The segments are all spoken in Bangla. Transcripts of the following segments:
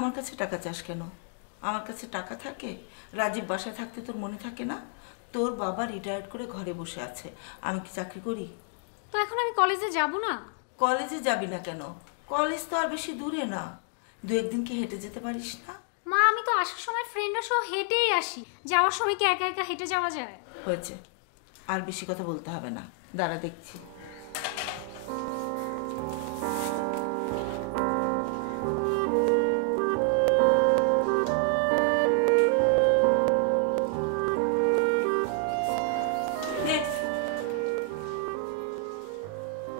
আমার কাছে টাকা চাস কেন? আমার কাছে টাকা থাকে? রাজীব বাসায় থাকতে তোর মনে থাকে না? তোর বাবা রিটায়ার্ড করে ঘরে বসে আছে, আমি কি চাকরি করি? তো এখন আমি কলেজে যাব না? কলেজে যাবি না কেন? কলেজ তো আর বেশি দূরে না, 2-1 দিন কি হেঁটে যেতে পারিস না? মা, আমি তো আসার সময় ফ্রেন্ডরা সহ হেঁটেই আসি, যাওয়ার সময় কি একা একা হেঁটে যাওয়া যায়? হয়েছে, আর বেশি কথা বলতে হবে না, দাঁড়া দেখছি।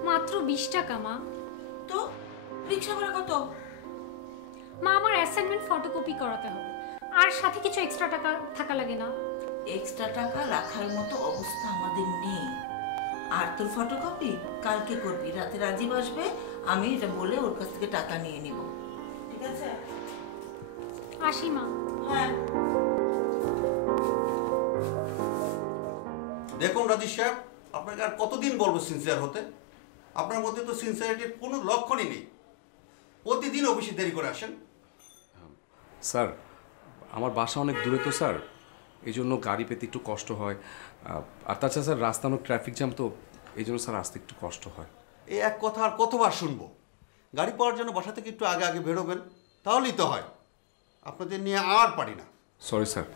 মাত্র 20 টাকা মা। তো রিক্সা ভাড়া কত? মা, আমার অ্যাসাইনমেন্ট ফটোকপি করাতে হবে, আর সাথে কিছু এক্সট্রা টাকা থাকা লাগে না? এক্সট্রা টাকা রাখার মতো অবস্থা আমাদের নেই। আর তোর ফটোকপি কালকে করবি, রাতে রাজীব আসবে, আমি এটা বলে ওর কাছ থেকে টাকা নিয়ে নিব, ঠিক আছে? আসি মা। হ্যাঁ। দেখুন রাজীব সাহেব, আপনাকে আর কতদিন বলবো সিনসিয়ার হতে? আপনার মধ্যে তো সিনসিয়ারিটির কোনো লক্ষণই নেই, প্রতিদিন অফিসে দেরি করে আসেন। স্যার, আমার বাসা অনেক দূরে তো স্যার, এই জন্য গাড়ি পেতে একটু কষ্ট হয়। আর তাছাড়া স্যার রাস্তা অনেক ট্রাফিক জ্যাম, তো এই জন্য স্যার আসতে একটু কষ্ট হয়। এই এক কথা আর কতবার শুনবো? গাড়ি পাওয়ার জন্য বাসা থেকে একটু আগে আগে বেরোবেন, তাহলেই তো হয়। আপনাদের নিয়ে আর পারি না। সরি স্যার,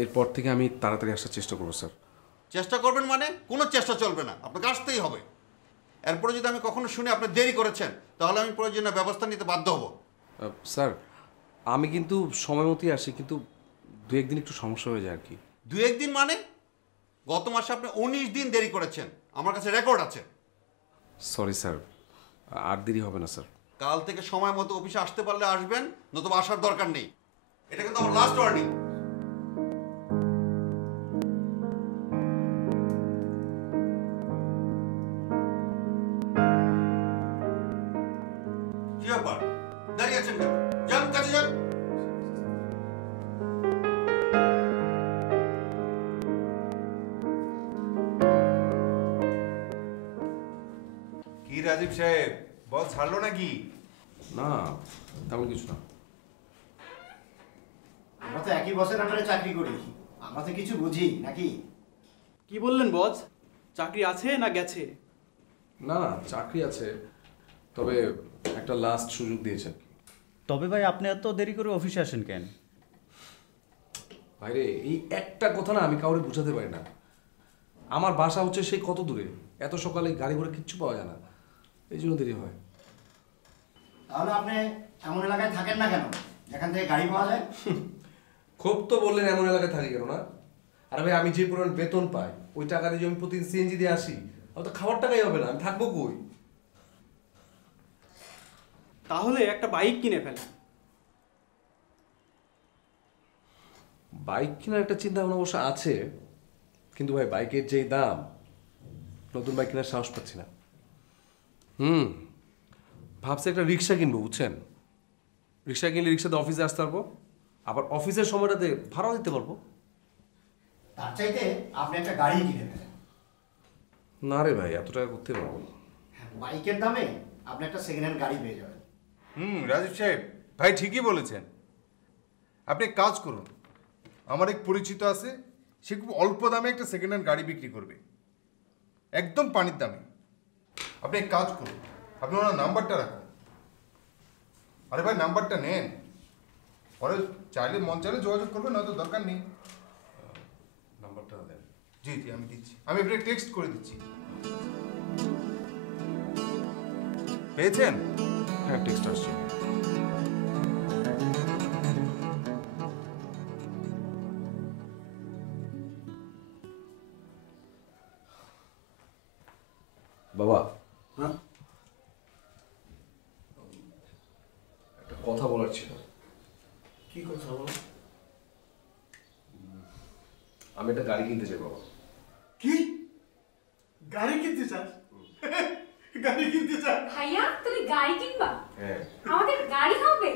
এরপর থেকে আমি তাড়াতাড়ি আসার চেষ্টা করবো স্যার। চেষ্টা করবেন মানে? কোনো চেষ্টা চলবে না, আপনাকে আসতেই হবে। এরপরে যদি আমি কখনো শুনি আপনি দেরি করেছেন, তাহলে আমি প্রয়োজনীয় ব্যবস্থা নিতে বাধ্য হব। স্যার, আমি কিন্তু সময় মতোই আসি, কিন্তু 2-1 দিন একটু সমস্যা হয়ে যায় আর কি। 2-1 দিন মানে? গত মাসে আপনি 19 দিন দেরি করেছেন, আমার কাছে রেকর্ড আছে। সরি স্যার, আর দেরি হবে না স্যার। কাল থেকে সময় মতো অফিসে আসতে পারলে আসবেন, নতুবা আসার দরকার নেই। এটা কিন্তু আমার লাস্ট ওয়ার্নিং। কি ব্যাপার, দাঁড়িয়ে আছেন কেন? যান কাজে যান। কি রাজীব সাহেব, বস ছাড়লো নাকি? না, তেমন কিছু না। আমরা তো একই বসের আন্ডারে চাকরি করি, আমরা তো কিছু বুঝি নাকি? কি বললেন বস? চাকরি আছে না গেছে? না, চাকরি আছে, তবে একটা লাস্ট সুযোগ দিয়েছে। তবে ভাই, আপনি এত দেরি করে অফিসে আসেন কেন? ভাইরে, এই একটা কথা না আমি কাউরে বুঝাতে পারি না। আমার বাসা হচ্ছে সেই কত দূরে, এত সকালে গাড়ি ঘোড়া কিচ্ছু পাওয়া যায় না, এই জন্য দেরি হয়। তাহলে আপনি এমন এলাকায় থাকেন না কেন যেখান থেকে গাড়ি পাওয়া যায়? খুব তো বললেন এমন এলাকায় থাকি কেন না? আরে ভাই, আমি যে পরিমাণ বেতন পাই ওই টাকা দিয়ে আমি প্রতিদিন সিএনজি দিয়ে আসি, আমার তো খাবার টাকাই হবে না, আমি থাকবো কই? তাহলে একটা বাইক কিনে ফেলেন। বাইক কেনার একটা চিন্তা ভাবনা অবশ্য আছে, কিন্তু ভাই বাইকের যেই দাম, নতুন বাইক কেনার সাহস পাচ্ছি না। ভাবছি একটা রিক্সা কিনবো, বুঝছেন? রিক্সা কিনলে রিক্সাতে অফিসে আসতে পারবো, আবার অফিসের সময়টাতে ভাড়াও দিতে পারবো। তার চাইতে আপনি একটা গাড়ি কিনে ফেলেন। না রে ভাই, এত টাকা করতে পারবো না। বাইকের দামে আপনি একটা সেকেন্ড হ্যান্ড গাড়ি পেয়ে যাবেন। রাজীব সাহেব, ভাই ঠিকই বলেছেন। আপনি এক কাজ করুন, আমার এক পরিচিত আছে, সে খুব অল্প দামে একটা সেকেন্ড হ্যান্ড গাড়ি বিক্রি করবে, একদম পানির দামে। আপনি এক কাজ করুন, আপনি ওনার নাম্বারটা রাখুন। আরে ভাই, নাম্বারটা নেন, পরে চাইলে মন চাইলে যোগাযোগ করবেন, নয়তো দরকার নেই। নাম্বারটা দেন। জি জি, আমি দিচ্ছি, আমি আপনাকে টেক্সট করে দিচ্ছি। পেয়েছেন? হ্যাঁ, টেক্সট আসছে। বাবা, হ্যাঁ, একটা কথা বলার ছিল। কি কথা বলো? আমি একটা গাড়ি কিনতে চাই বাবা। কি গাড়ি কিনতে চাস? গাড়ি কিনতে চাস? ভাইয়া, তুমি গাড়ি কিনবা? হ্যাঁ, আমাদের গাড়ি হবে?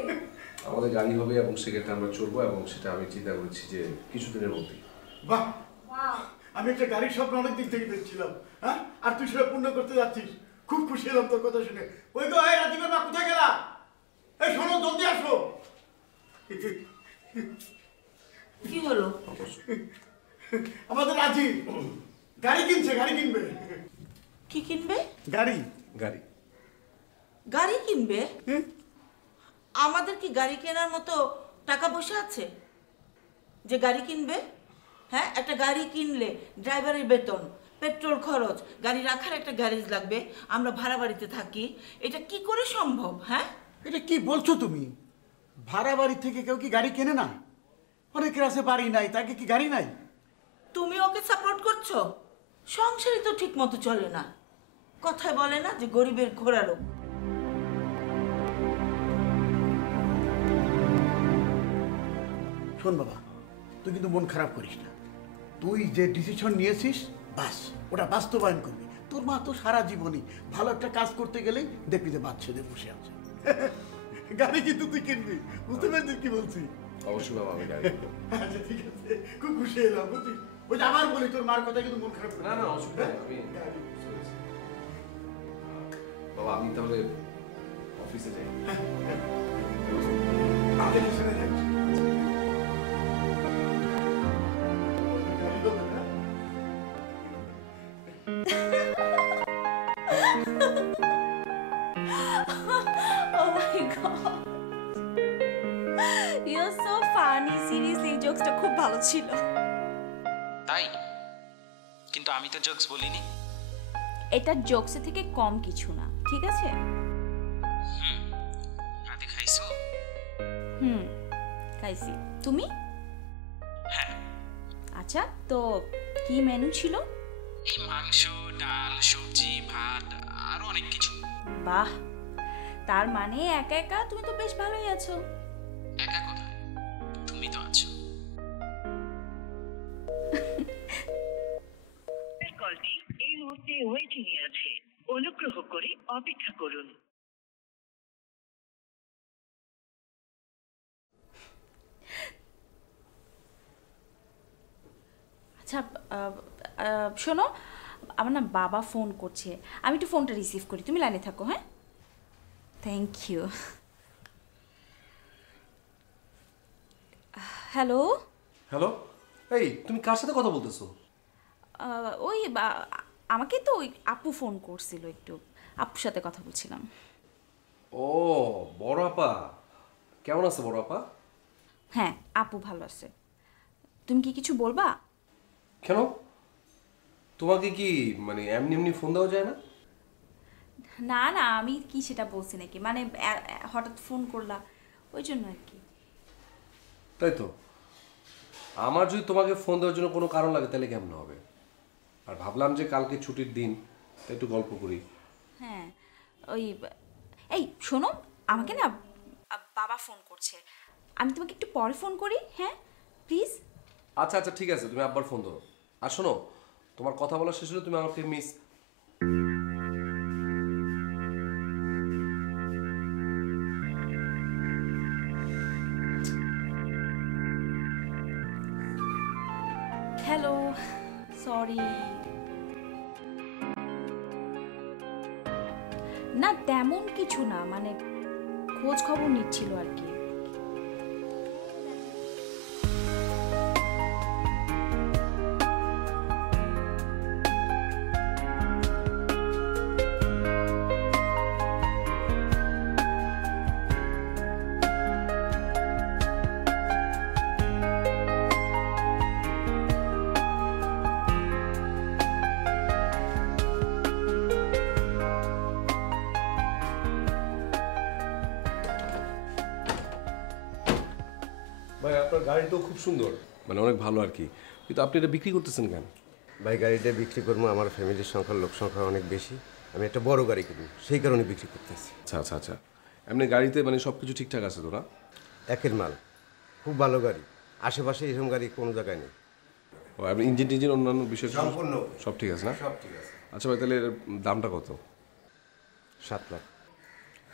আমাদের গাড়ি হবে এবং সেক্ষেত্রে আমরা চলবো, এবং সেটা আমি চিন্তা করেছি যে কিছুদিনের মধ্যেই। বাহ, ওয়াও, আমি একটা গাড়ির স্বপ্ন অনেক দিন থেকে দেখছিলাম। হ্যাঁ, আর তুই সেটা পূর্ণ করতে যাচ্ছিস, খুব খুশি হলাম তোর কথা শুনে। ওই তো, এই রাজীবের মা কোথায় গেলা? এই শোনো, জলদি আসো। কি হলো? আমাদের রাজি গাড়ি কিনছে, গাড়ি কিনবে। কি কিনবে? গাড়ি। গাড়ি গাড়ি কিনবে? আমাদের কি গাড়ি কেনার মতো টাকা পয়সা আছে যে গাড়ি কিনবে? হ্যাঁ, একটা গাড়ি কিনলে ড্রাইভারের বেতন, পেট্রোল খরচ, গাড়ি রাখার একটা গ্যারেজ লাগবে, আমরা ভাড়া বাড়িতে থাকি, এটা কি করে সম্ভব? হ্যাঁ, এটা কি বলছো তুমি? ভাড়া বাড়ি থেকে কেউ কি গাড়ি কেনে না? অনেকের আছে বাড়ি নাই, তাকে কি গাড়ি নাই? তুমি ওকে সাপোর্ট করছো? সংসারই তো ঠিক মতো চলে না। কথায় বলে না যে গরিবের ঘোড়া রোগ। শোন বাবা, তুই কিন্তু মন খারাপ করিস না। তুই যে ডিসিশন নিয়েছিস, বাস ওটা বাস্তবায়ন করবি। তোর মা তো সারা জীবনই ভালো একটা কাজ করতে গেলেই দেখবি যে বাচ্চাদের বসে আছে। গাড়ি কিন্তু তুই কিনবি, বুঝতে পারছিস কি বলছি? অবশ্যই বাবা, আমি গাড়ি আচ্ছা ঠিক আছে, খুব খুশি হলাম বুঝলি। ওই যে আবার বলি, তোর মার কথা কিন্তু মন খারাপ করিস না না, অসুবিধা নেই, আমি বাবা আমি তাহলে অফিসে যাই। Oh my god. You're so funny. Seriously, এই জোকসটা খুব ভালো ছিল। তাই? কিন্তু আমি তো জোকস বলিনি। এটা জোকসের থেকে কম কিছু না, ঠিক আছে? রাতে খাইছো? খাইছি। তুমি? হ্যাঁ। আচ্ছা, তো কি মেনু ছিল? এই মাংস, ডাল, সবজি, ভাত আর অনেক কিছু। বাহ, তার মানে একা একা তুমি তো বেশ ভালোই আছো। একা কোথায়? তুমি তো আছো। কলটি এই মুহূর্তে ওয়েটিং এ আছে, অনুগ্রহ করে অপেক্ষা করুন। আচ্ছা, শোনো, আমার না বাবা ফোন করছে, আমি একটু ফোনটা রিসিভ করি, তুমি লাইনে থাকো। হ্যাঁ, থ্যাংক ইউ। হ্যালো। হ্যালো, এই তুমি কার সাথে কথা বলতেছো? ওই আমাকে তো ওই আপু ফোন করছিল, একটু আপুর সাথে কথা বলছিলাম। ও বড় আপা, কেমন আছে বড় আপা? হ্যাঁ, আপু ভালো আছে। তুমি কি কিছু বলবা? কেন, তোমাকে কি মানে এমনি এমনি ফোন দেওয়া যায় না? না না, আমি কি সেটা বলছি নাকি, মানে হঠাৎ ফোন করলা ওই জন্য আর কি। তাই তো, আমার যদি তোমাকে ফোন দেওয়ার জন্য কোনো কারণ লাগে তাহলে কেমন হবে? আর ভাবলাম যে কালকে ছুটির দিন, তাই একটু গল্প করি। হ্যাঁ, ওই এই শোনো, আমাকে না বাবা ফোন করছে, আমি তোমাকে একটু পরে ফোন করি। হ্যাঁ প্লিজ। আচ্ছা আচ্ছা ঠিক আছে, তুমি আবার ফোন ধরো। আর শোনো, তোমার কথা বলা শেষ হলে তুমি আমাকে মিস হ্যালো, সরি। না তেমন কিছু না, মানে খোঁজ খবর নিচ্ছিল আর কি। ভাই আপনার গাড়ি তো খুব সুন্দর, মানে অনেক ভালো আর কি, কিন্তু আপনি এটা বিক্রি করতেছেন কেন? ভাই গাড়িটা বিক্রি করবো, আমার ফ্যামিলির সংখ্যা, লোক সংখ্যা অনেক বেশি, আমি একটা বড় গাড়ি কিনবো, সেই কারণে বিক্রি করতেছি। আচ্ছা আচ্ছা আচ্ছা, এমনি গাড়িতে মানে সব কিছু ঠিকঠাক আছে তো না? একের মাল, খুব ভালো গাড়ি, আশেপাশে এরকম গাড়ি কোনো জায়গায় নেই। ও আপনি ইঞ্জিন টিঞ্জিন অন্যান্য বিষয় সম্পূর্ণ সব ঠিক আছে না? সব ঠিক আছে। আচ্ছা ভাই, তাহলে এর দামটা কত? 7 লাখ।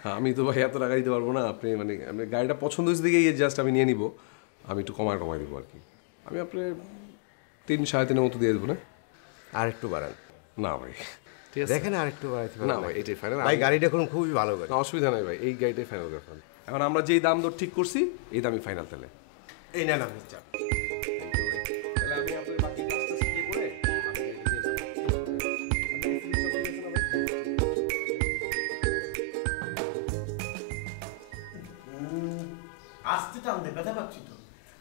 হ্যাঁ, আমি তো ভাই এত টাকা দিতে পারবো না। আপনি মানে আপনি গাড়িটা পছন্দ হয়েছে দিকে জাস্ট আমি নিয়ে নিব, আমি একটু কমায় দেবো আর কি। আমি আপনার 3 সাড়ে 3-এর মতো দিয়ে দেবো না? আর একটু বাড়ান। না ভাই, ঠিক আছে দেখেন আর একটু বাড়াইতে পারেন? না ভাই, এটাই ফাইনাল। ভাই গাড়িটা এখন খুবই ভালো গাড়ি। অসুবিধা নাই ভাই, এই গাড়িটাই ফাইনাল করে ফেলেন। এখন আমরা যেই দাম দর ঠিক করছি এই দামই ফাইনাল। তাহলে এই নেন আপনি চাপ। তাহলে আমি আপনার বাকি কাজটা শিখে পড়ে আসতে টান দে, ব্যথা পাচ্ছি তো।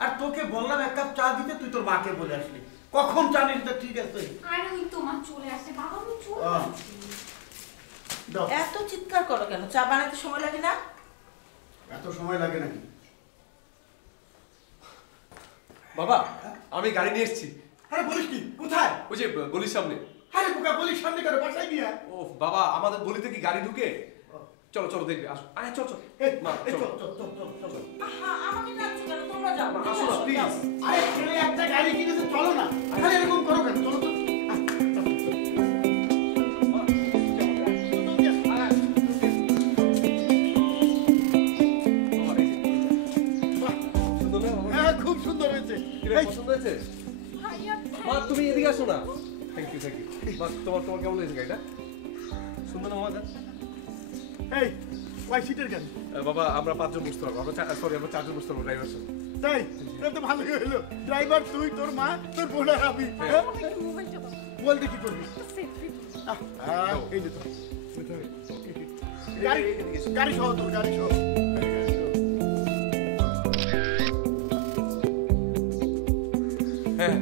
আর তোকে বললাম এক কাপ চা দিতে, তুই তোর মাকে বলে আসলি। কখন চা নিলি তো ঠিক আছে। আরে ওই তো মা চলে আসছে, বাবা আমি চলে আসছি। এত চিৎকার করো কেন? চা বানাতে সময় লাগে না? এত সময় লাগে নাকি? বাবা আমি গাড়ি নিয়ে এসেছি। আরে বলিস কি? কোথায়? ওই যে গলির সামনে। আরে বোকা, গলির সামনে কেন? বাসায় নিয়ে আয়। ও বাবা, আমাদের গলিতে কি গাড়ি ঢুকে? চলো চলো দেখবে, আসো। আয় চল চল। মা চলো চলো। আমাকে ডাকছো কেন? তোমরা যাও। আসো না প্লিজ। আরে ছেলে একটা গাড়ি কিনেছে, চলো না। আরে এরকম করো কেন? চলো তো। খুব সুন্দর হয়েছে। পছন্দ হয়েছে? মা তুমি এদিকে আসো না। Thank you thank you. মা তোমার কেমন লেগেছে গাড়িটা? সুন্দর না মামা? এই কয় সিটের গাড়ি? বাবা আমরা 5 জন বসতে পারবো। আমরা 4 জন বসতে পারবো ড্রাইভার সাথে। তাই? তো ভালোই হলো। ড্রাইভার তুই, তোর মা, তোর বোন আর আমি। বলতে কি করবি? এই যে তো গাড়ি সহ তোর, গাড়ি সহ। হ্যাঁ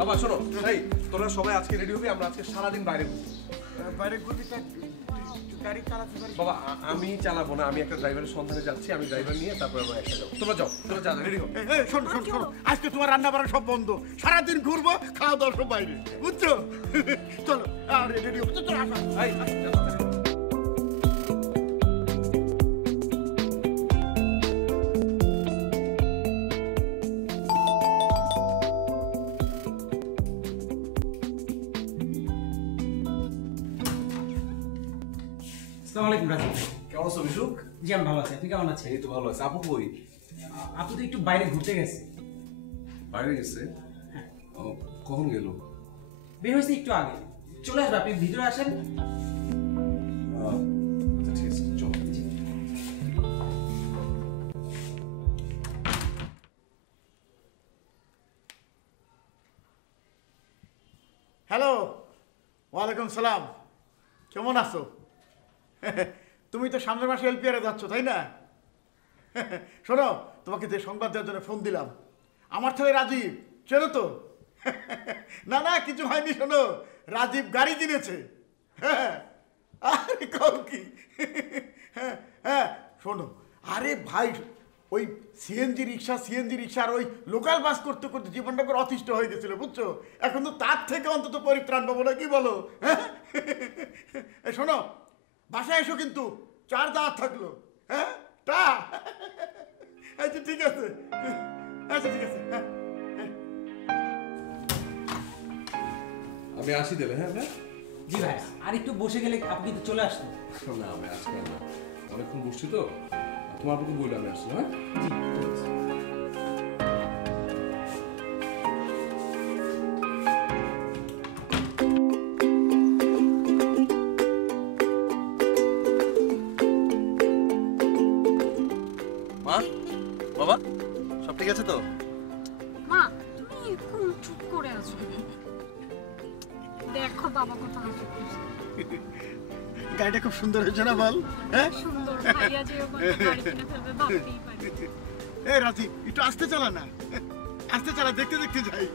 বাবা শোনো, এই তোরা সবাই আজকে রেডি হবি, আমরা আজকে সারাদিন বাইরে ঘুরবো। বাইরে ঘুরবি? গাড়ি চালাতে পারি? বাবা আমি চালাবো না, আমি একটা ড্রাইভারের সন্ধানে যাচ্ছি, আমি ড্রাইভার নিয়ে তারপর আমরা একটা যাবো। তোমরা যাও, তোমরা যা রেডি হও। শোন শোন শোন, আজকে তোমার রান্না বান্না সব বন্ধ, সারাদিন ঘুরবো, খাওয়া দাওয়া সব বাইরে, বুঝছো? চলো আরে রেডি হচ্ছে, চলো আসো। আসসালামু আলাইকুম রাজীব। কেমন আছো বিশুক? জি আমি ভালো আছি, আপনি কেমন আছেন? এই তো ভালো আছে। আপু কই? আপু তো একটু বাইরে ঘুরতে গেছে। বাইরে গেছে? কখন গেল? বের হয়েছে একটু আগে। চলে আসবে, আপনি ভিতরে আসেন। আচ্ছা ঠিক আছে, চলো। হ্যালো, ওয়ালাইকুম সালাম। কেমন আছো? তুমি তো সামনের মাসে এলপিআরে যাচ্ছ, তাই না? শোনো, তোমাকে যে সংবাদ দেওয়ার জন্য ফোন দিলাম, আমার ছেলে রাজীব, চেনো তো? না না কিছু হয়নি। শোনো, রাজীব গাড়ি কিনেছে। আরে কও কি? হ্যাঁ শোনো, আরে ভাই ওই সিএনজি রিক্সা আর ওই লোকাল বাস করতে করতে জীবনটা করে অতিষ্ঠ হয়ে গেছিল, বুঝছো? এখন তো তার থেকে অন্তত পরিত্রাণ পাবো না, কি বলো? হ্যাঁ শোনো, বাসায় এসো কিন্তু, 4 দাঁত থাকলো। হ্যাঁ তা আচ্ছা ঠিক আছে, আচ্ছা ঠিক আছে। আমি আসি দেবে। হ্যাঁ ভাই। জি ভাই, আর একটু বসে গেলে আপনি কিন্তু চলে আসতো। না আমি আজকে না, অনেকক্ষণ বসছি তো। তোমার আপুকে বললে আমি আসছি। হ্যাঁ জি ঠিক আছে। মা বাবা সব ঠিক আছে তো? মা তুমি এরকম চুপ করে আছো, দেখো বাবা কত হাসি খুশি। গাড়িটা খুব সুন্দর হয়েছে না বল? হ্যাঁ সুন্দর, ভাইয়া যে গাড়ি কিনে ফেলবে ভাবতেই পারি। এই রাজীব একটু আস্তে চালা না, আস্তে চালা, দেখতে দেখতে যাই।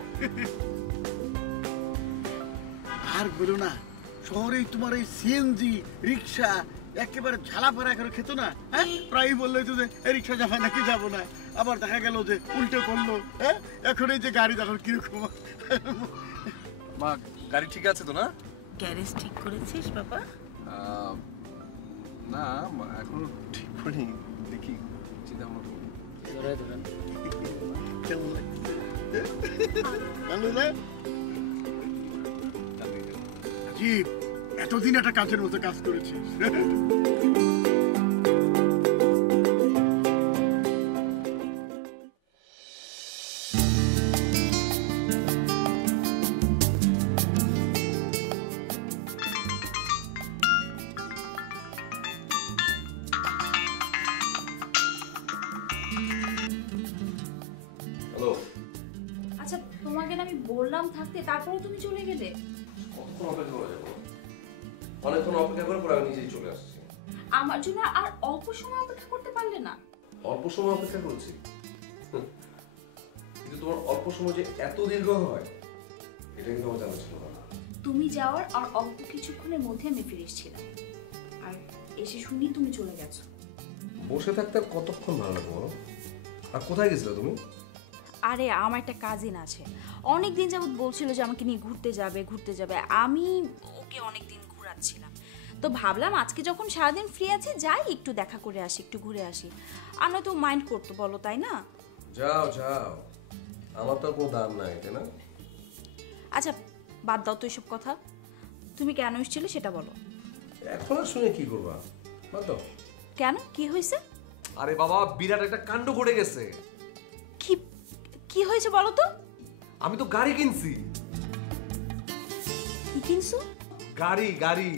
আর বলো না, শহরে তোমার এই সিএনজি রিক্সা একেবারে ঝালাপাড়া করে খেত না। হ্যাঁ প্রায়ই বললো তো যে এই রিক্সা যাবে নাকি যাবো না, আবার দেখা গেল যে উল্টে পড়লো। হ্যাঁ এখন এই যে গাড়ি দেখো কিরকম। মা গাড়ি ঠিক আছে তো না? গ্যারেজ ঠিক করেছিস বাবা? না এখনো ঠিক করিনি, দেখি চিন্তা ভাবনা করবো। কেমন লাগছে? ভালো না? রাজীব, এতদিন একটা কাজের মতো কাজ করেছিস। আমি বললাম থাকতে, তারপরে তুমি চলে গেলে। কতক্ষণ অপেক্ষা করা যাবে? অনেকক্ষণ অপেক্ষা করে পরে আমি নিজেই চলে আসছি। আমার জন্য আর অল্প সময় অপেক্ষা করতে পারলে না? অল্প সময় অপেক্ষা করছি, কিন্তু তোমার অল্প সময় যে এত দীর্ঘ হয় এটা কিন্তু আমার জানা ছিল না। তুমি যাওয়ার আর অল্প কিছুক্ষণের মধ্যে আমি ফিরে এসেছিলাম, আর এসে শুনি তুমি চলে গেছো। বসে থাকতে আর কতক্ষণ ভালো লাগবে বলো? আর কোথায় গেছিলে তুমি? আরে আমার একটা কাজিন আছে, অনেক দিন যাবত বলছিল যে আমাকে নিয়ে ঘুরতে যাবে। আমি ওকে অনেক দিন ঘোরাচ্ছিলাম, তো ভাবলাম আজকে যখন সারাদিন ফ্রি আছি যাই একটু দেখা করে আসি, একটু ঘুরে আসি। আর নয়তো মাইন্ড করতো বলো, তাই না? যাও যাও, আমার তো আর কোনো দাম নাই, তাই না? আচ্ছা বাদ দাও তো এসব কথা, তুমি কেন এসেছিলে সেটা বলো। এখন আর শুনে কি করবা, বাদ দাও। কেন, কি হয়েছে? আরে বাবা, বিরাট একটা কাণ্ড ঘটে গেছে। কি হয়েছে বলো তো? আমি তো গাড়ি কিনছি। কি কিনছো? গাড়ি।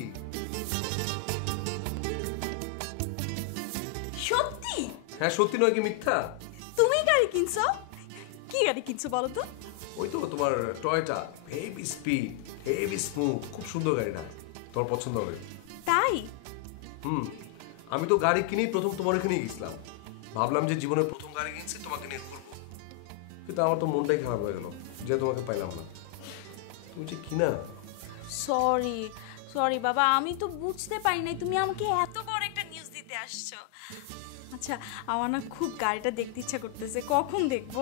সত্যি? হ্যাঁ সত্যি, নয় কি মিথ্যা? তুমি গাড়ি কিনছো? কি গাড়ি কিনছো বলো তো? ওই তো তোমার Toyota, heavy speed, heavy smooth, খুব সুন্দর গাড়িটা, তোমার পছন্দ হবে। তাই? আমি তো গাড়ি কিনেই প্রথম তোমার এখানেই গেছিলাম, ভাবলাম যে জীবনের প্রথম গাড়ি কিনছি তোমাকে নিয়ে ঘুরবো, কিন্তু আমার তো মনটাই খারাপ হয়ে গেল যে তোমাকে পাইলাম না। তুমি যে কিনা। সরি বাবা, আমি তো বুঝতে পারি নাই তুমি আমাকে এত বড় একটা নিউজ দিতে আসছো। আচ্ছা আমার না খুব গাড়িটা দেখতে ইচ্ছা করতেছে, কখন দেখবো?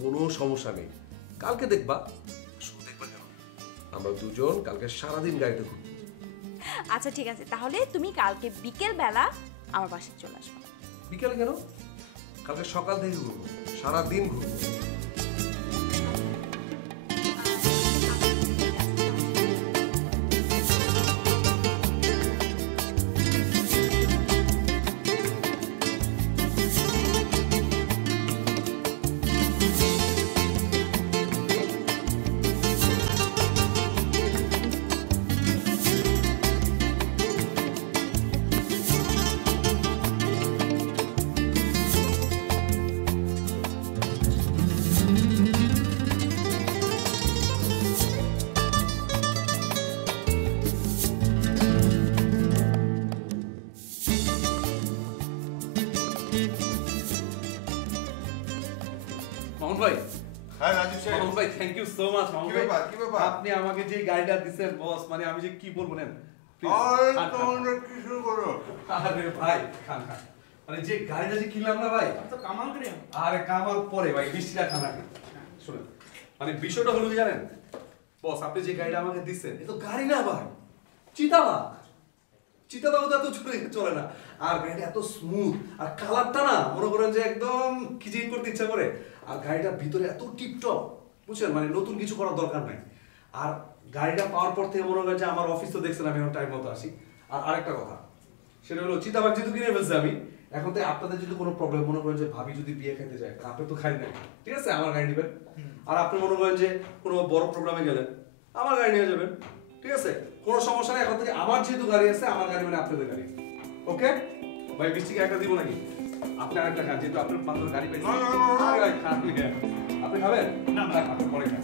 কোনো সমস্যা নেই, কালকে দেখবা। শুধু দেখবা কেন, আমরা দুজন কালকে সারাদিন গাড়িতে ঘুরবো। আচ্ছা ঠিক আছে, তাহলে তুমি কালকে বিকেল বেলা আমার বাসায় চলে আসবে। বিকেলে কেন? কালকে সকাল থেকে ঘুরবো, সারাদিন ঘুরবো। ভাই, হ্যাঁ রাজু সাহেব। মামুন ভাই, thank you so much. Mamun কি ভাই, ব্যাপার, কি ব্যাপার? আপনি আমাকে যে গাড়িটা দিছেন বস, মানে আমি যে কি বলবো নেন। আরে তোমরা কি শুরু করো? আরে ভাই খান, মানে যে গাড়িটা যে কিনলাম না ভাই, তো কামাল করি। আরে কামাল পরে ভাই, 20 টাকা খানা খাই। শুনুন, মানে বিষয়টা হলো কি জানেন বস, আপনি যে গাড়িটা আমাকে দিচ্ছেন এ তো গাড়ি না ভাই, চিতাবাঘ তো এত চলে না। আর গাড়িটা এত স্মুথ, আর কালারটা না মনে করেন যে একদম খিচিং করতে ইচ্ছা করে। আর গাড়িটার ভিতরে এত টিপটপ, বুঝছেন, মানে নতুন কিছু করার দরকার নাই। আর গাড়িটা পাওয়ার পর থেকে মনে করেন যে আমার অফিস তো দেখছেন আমি এখন টাইম মতো আসি। আর আরেকটা কথা, সেটা হলো চিতাবাঘ যেহেতু কিনে ফেলছি আমি, এখন তো আপনাদের যদি কোনো প্রবলেম মনে করেন যে ভাবি যদি বিয়ে খাইতে যায়, আপনি তো খাই নাই, ঠিক আছে, আমার গাড়ি নেবেন। আর আপনি মনে করেন যে কোনো বড় প্রোগ্রামে গেলেন, আমার গাড়ি নিয়ে যাবেন, ঠিক আছে, কোনো সমস্যা নেই। এখন থেকে আমার যেহেতু গাড়ি আছে, আমার গাড়ি মানে আপনাদের গাড়ি। ওকে ভাই, বৃষ্টিকে একটা দিব নাকি? আপনি আরেকটা খান, যেহেতু আপনার বান্ধব গাড়ি পাইছেন। আপনি খাবেন? না আপনি পরে খান।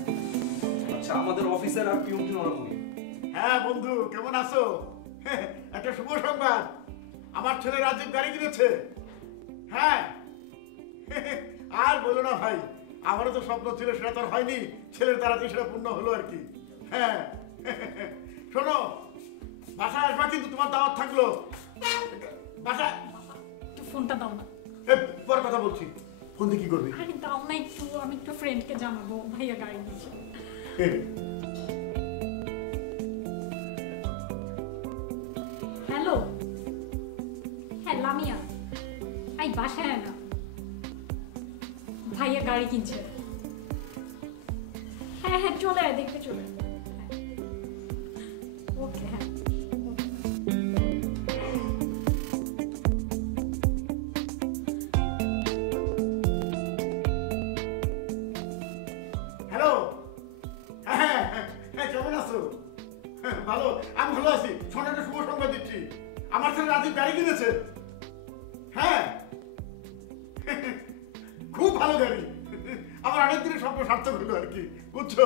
আচ্ছা, আমাদের অফিসের আর পিউন টিউন ওরা কই? হ্যাঁ বন্ধু, কেমন আছো? একটা শুভ সংবাদ, আমার ছেলে রাজীব গাড়ি কিনেছে। হ্যাঁ আর বলো না ভাই, আমারও তো স্বপ্ন ছিল, সেটা তো আর হয়নি, ছেলের দ্বারাতে সেটা পূর্ণ হলো আর কি। হ্যাঁ শোনো, বাসায় আসবা কিন্তু, তোমার দাওয়াত থাকলো। বাসায় ফোনটা দাও না। পর কথা বলছি, ফোন দিয়ে কি করবি? আরে দাও না একটু, আমি একটু ফ্রেন্ডকে জানাবো ভাইয়া গাড়ি নিয়েছে। হ্যালো, হ্যাঁ লামিয়া, এই বাসায় না, ভাইয়া গাড়ি কিনছে। হ্যাঁ চলে আয়, দেখতে চলে আয়। ওকে হ্যাঁ। হ্যালো, হ্যাঁ কেমন আছো? ভালো, আমি ভালো আছি। শোনো, একটা শুভ সংবাদ দিচ্ছি, আমার ছেলে রাজীব গাড়ি কিনেছে। হ্যাঁ খুব ভালো গাড়ি, আমার অনেক দিনের স্বপ্ন সার্থক হলো আর কি, বুঝছো?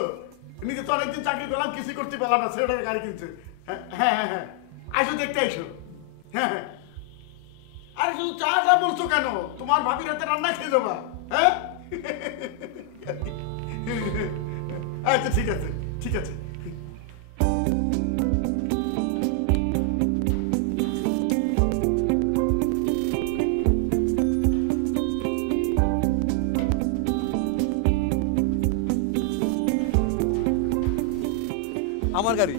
নিজে তো অনেকদিন চাকরি করলাম, কিছু করতে পারলাম না, ছেলেটাকে গাড়ি কিনছে। হ্যাঁ হ্যাঁ হ্যাঁ হ্যাঁ, আইসো দেখতে আইসো। হ্যাঁ হ্যাঁ, আরে শুধু চাটা বলছো কেন? তোমার ভাবির হাতে রান্না খেয়ে যাবা। হ্যাঁ আচ্ছা ঠিক আছে ঠিক আছে। আমার গাড়ি।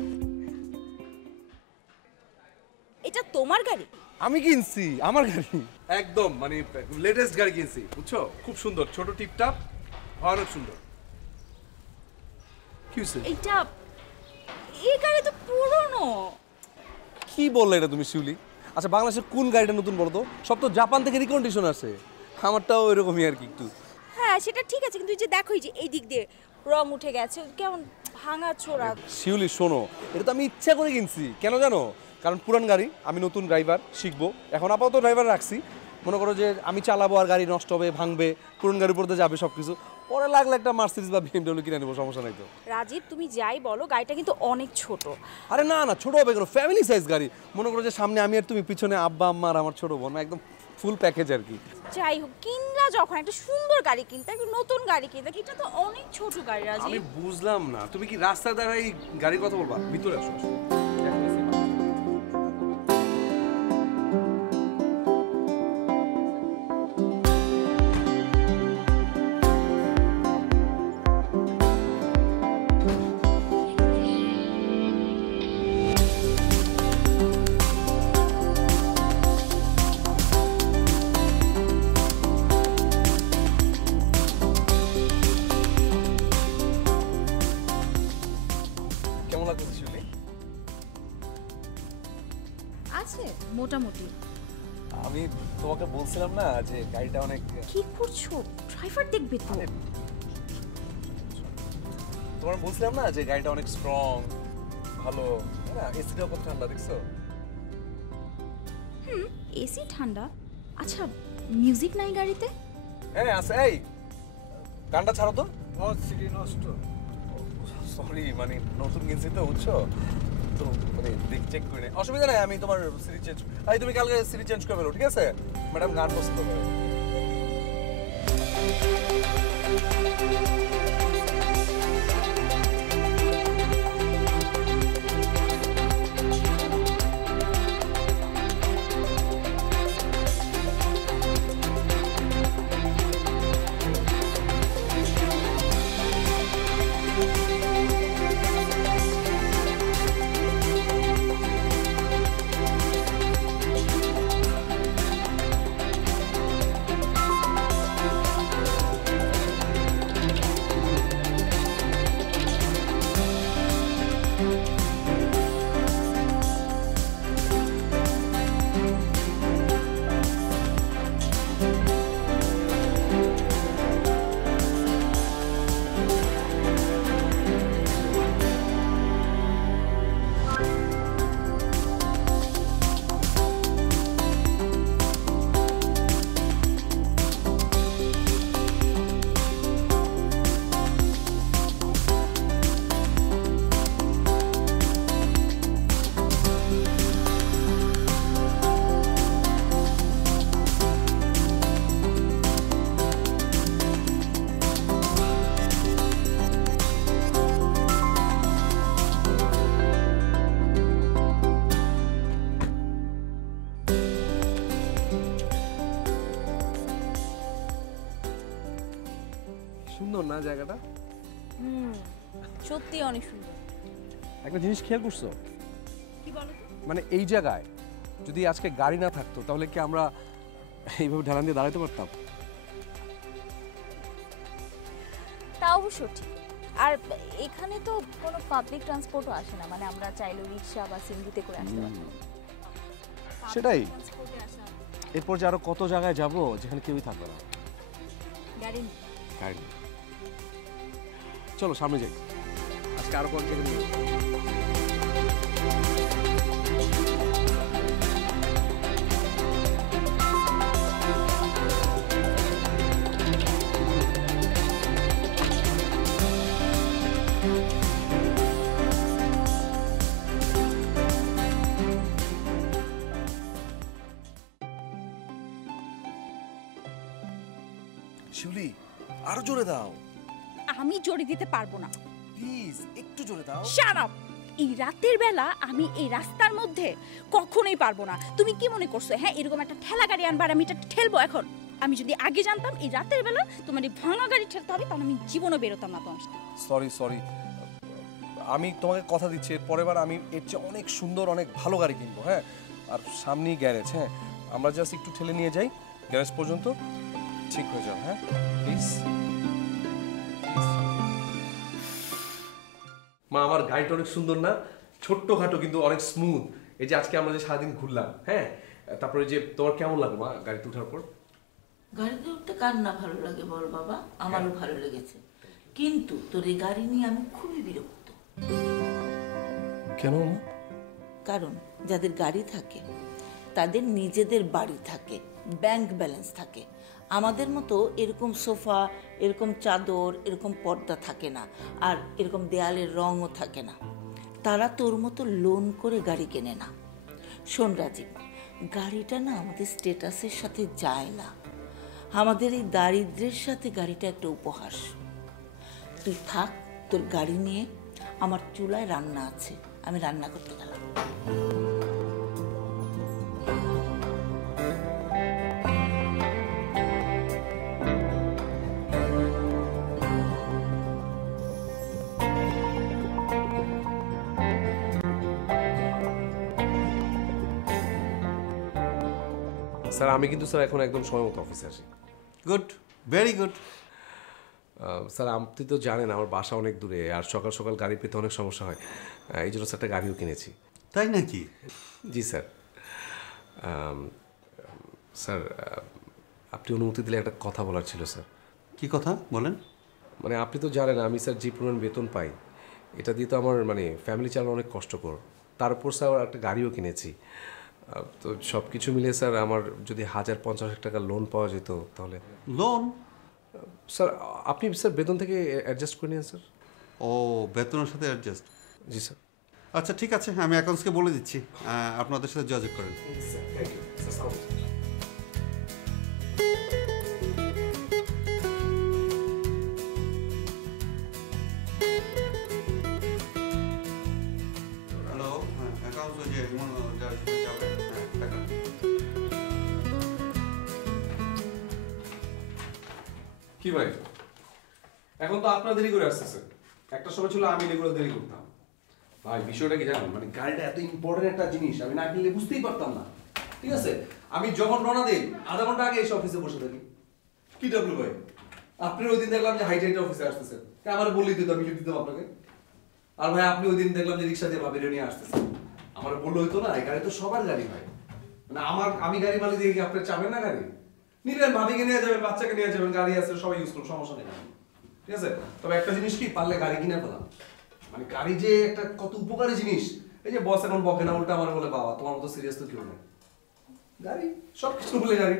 এটা তোমার গাড়ি? আমি কিনছি, আমার গাড়ি একদম মানে লেটেস্ট গাড়ি কিনছি, বুঝছো? খুব সুন্দর, ছোট টিপটাপ, অনেক সুন্দর। কি হইছে? এটা এই গাড়ি তো পুরনো। কি বললে এটা তুমি শিউলি? আচ্ছা বাংলাদেশের কোন গাড়িটা নতুন বলো তো? সব তো জাপান থেকে রিকন্ডিশন আসে, আমারটাও এরকমই আর কি একটু। হ্যাঁ সেটা ঠিক আছে, কিন্তু এই যে দেখো এই যে এই দিক দিয়ে রং উঠে গেছে, কেমন ভাঙা চোরা। শিউলি শোনো, এটা তো আমি ইচ্ছা করে কিনছি, কেন জানো? কারণ পুরান গাড়ি, আমি নতুন ড্রাইভার শিখবো, এখন আপাতত ড্রাইভার রাখছি। মনে করো যে আমি চালাবো আর গাড়ি নষ্ট হবে, ভাঙবে, পুরান গাড়ির উপর দিয়ে যাবে সব কিছু, পরে লাগলে একটা মার্সিডিজ বা বিএমডব্লিউ কিনে নেবো, সমস্যা নাই তো। রাজীব তুমি যাই বলো, গাড়িটা কিন্তু অনেক ছোট। আরে না না, ছোট হবে কেন? ফ্যামিলি সাইজ গাড়ি। মনে করো যে সামনে আমি আর তুমি, পিছনে আব্বা আম্মা আর আমার ছোট বোন, একদম ফুল প্যাকেজ আর কি। যাই হোক, কিনলা যখন একটা সুন্দর গাড়ি কিনতে, একটা নতুন গাড়ি কিনতে, এটা তো অনেক ছোট গাড়ি রাজীব। আমি বুঝলাম না, তুমি কি রাস্তায় দাঁড়ায় এই গাড়ির কথা বলবা? ভিতরে আসো। কেমন লাগছে শিউলি? আছে মোটামুটি। আমি তোমাকে বলছিলাম না যে গাড়িটা অনেক। কি করছো? ড্রাইভার দেখবে তো। তোমার বলছিলাম না যে গাড়িটা অনেক স্ট্রং, ভালো, না এসিটাও কত ঠান্ডা, দেখছো? এসি ঠান্ডা? আচ্ছা মিউজিক নাই গাড়িতে? হ্যাঁ আছে। এই গানটা ছাড়ো তো। সিডি নষ্ট। সরি, মানে নতুন কিনছি তো, বুঝছো তো, মানে দেখ চেক করে নে, অসুবিধা নাই, আমি তোমার সিডি চেঞ্জ। তুমি কালকে সিডি চেঞ্জ করে ফেলো, ঠিক আছে? ম্যাডাম গান পছন্দ করে। সুন্দর না জায়গাটা? সত্যি অনেক সুন্দর। একটা জিনিস খেয়াল করছো? কি বলো? মানে এই জায়গায় যদি আজকে গাড়ি না থাকতো, তাহলে কি আমরা এইভাবে ঢালান দিয়ে দাঁড়াতে পারতাম? তা অবশ্য ঠিক। আর এখানে তো কোনো পাবলিক ট্রান্সপোর্টও আসে না, মানে আমরা চাইলেও রিক্সা বা সিএনজিতে করে আসতে পারতাম। সেটাই। এরপর যে আরো কত জায়গায় যাব যেখানে কেউই থাকবে না। গাড়ি গাড়ি। চলো সামনে যাই, আজকে আরো কত জায়গায় নিয়ে শিউলি আরো জোরে দাও। আমি জোরে দিতে পারবো না। প্লিজ একটু জোরে দাও। Shut up. এই রাতের বেলা আমি এই রাস্তার মধ্যে কখনোই পারবো না। তুমি কি মনে করছো হ্যাঁ এরকম একটা ঠেলা গাড়ি আনবার আমি এটা ঠেলবো এখন? আমি যদি আগে জানতাম এই রাতের বেলা তোমার এই ভাঙা গাড়ি ঠেলতে হবে তাহলে আমি জীবনে বেরোতাম না তোমার সাথে। সরি আমি তোমাকে কথা দিচ্ছি এর পরের বার আমি এর চেয়ে অনেক সুন্দর অনেক ভালো গাড়ি কিনবো। হ্যাঁ, আর সামনেই গ্যারেজ। হ্যাঁ, আমরা জাস্ট একটু ঠেলে নিয়ে যাই গ্যারেজ পর্যন্ত, ঠিক হয়ে যাবে। হ্যাঁ প্লিজ। মা আমার গাড়িটা অনেক সুন্দর না? ছোট্টখাটো কিন্তু অনেক স্মুথ। এই যে আজকে আমরা যে সারাদিন ঘুরলাম, হ্যাঁ, তারপরে যে তোমার কেমন লাগলো মা গাড়িতে ওঠার পর? গাড়িতে উঠতে কার না ভালো লাগে বল বাবা, আমারও ভালো লেগেছে, কিন্তু তোর এই গাড়ি নিয়ে আমি খুবই বিরক্ত। কেন? কারণ যাদের গাড়ি থাকে তাদের নিজেদের বাড়ি থাকে, ব্যাংক ব্যালেন্স থাকে। আমাদের মতো এরকম সোফা, এরকম চাদর, এরকম পর্দা থাকে না, আর এরকম দেয়ালের রঙও থাকে না। তারা তোর মতো লোন করে গাড়ি কেনে না। শোন রাজীব, গাড়িটা না আমাদের স্ট্যাটাসের সাথে যায় না। আমাদের এই দারিদ্র্যের সাথে গাড়িটা একটা উপহাস। তুই থাক তোর গাড়ি নিয়ে, আমার চুলায় রান্না আছে, আমি রান্না করতে গেলাম। স্যার আমি কিন্তু স্যার এখন একদম সময় মতো অফিসে আসি। Good, very good. স্যার আপনি তো জানেন আমার বাসা অনেক দূরে, আর সকাল সকাল গাড়ি পেতে অনেক সমস্যা হয়, এই জন্য স্যার একটা গাড়িও কিনেছি। তাই নাকি? জি স্যার। স্যার আপনি অনুমতি দিলে একটা কথা বলার ছিল স্যার। কি কথা বলেন? মানে আপনি তো জানেন আমি স্যার যে পরিমাণ বেতন পাই, এটা দিয়ে তো আমার মানে ফ্যামিলি চালানো অনেক কষ্টকর। তার উপর স্যার একটা গাড়িও কিনেছি। তো সব কিছু মিলে স্যার আমার যদি 1,050,000 টাকা লোন পাওয়া যেত তাহলে। লোন? স্যার আপনি স্যার বেতন থেকে অ্যাডজাস্ট করে নিন স্যার। ও, বেতনের সাথে অ্যাডজাস্ট? জি স্যার। আচ্ছা ঠিক আছে, আমি অ্যাকাউন্টসকে বলে দিচ্ছি, আপনাদের সাথে যোগাযোগ করেন। হ্যালো, অ্যাকাউন্টস ওই যে কি ভাই, এখন তো আপনার দেরি করে আসতেছে, একটা সময় ছিল আমি এগুলো দেরি করতাম। ভাই বিষয়টা কি জানেন, মানে গাড়িটা এত ইম্পর্টেন্ট একটা জিনিস, আমি না কিনলে বুঝতেই পারতাম না। ঠিক আছে, আমি যখন রওনা দিই আধা ঘন্টা আগে এসে অফিসে বসে থাকি। কি ডাবলু ভাই, আপনি ওই দিন দেখলাম যে হাইট অফিসে আসতেছেন, আমার বললেই তো আমি লিখ দিতাম আপনাকে। আর ভাই আপনি ওই দিন দেখলাম যে রিক্সা দিয়ে ভাবিরে নিয়ে আসতেছেন, আমার বললো হইতো না, এই গাড়ি তো সবার গাড়ি ভাই। মানে আমি গাড়ি মালিক দেখি আপনি চাবেন না গাড়ি নিবেন, ভাবিকে নিয়ে যাবেন, বাচ্চাকে নিয়ে যাবেন, গাড়ি আছে সবাই ইউজ করুন, সমস্যা নেই। ঠিক আছে, তবে একটা জিনিস কি, পারলে গাড়ি কিনে ফেলাম। মানে গাড়ি যে একটা কত উপকারী জিনিস। এই যে বস এখন বকে না, উল্টা আমার বলে বাবা তোমার মতো সিরিয়াস তো কেউ নেই, গাড়ি সব কিছু বলে গাড়ি।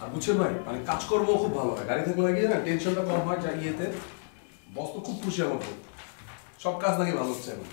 আর বুঝছেন ভাই, মানে কাজকর্ম খুব ভালো হয় গাড়ি থাকলে, লাগে না টেনশনটা কম হয়, যা ইয়েতে বস তো খুব খুশি আমার, সব কাজ নাকি ভালো হচ্ছে এখন।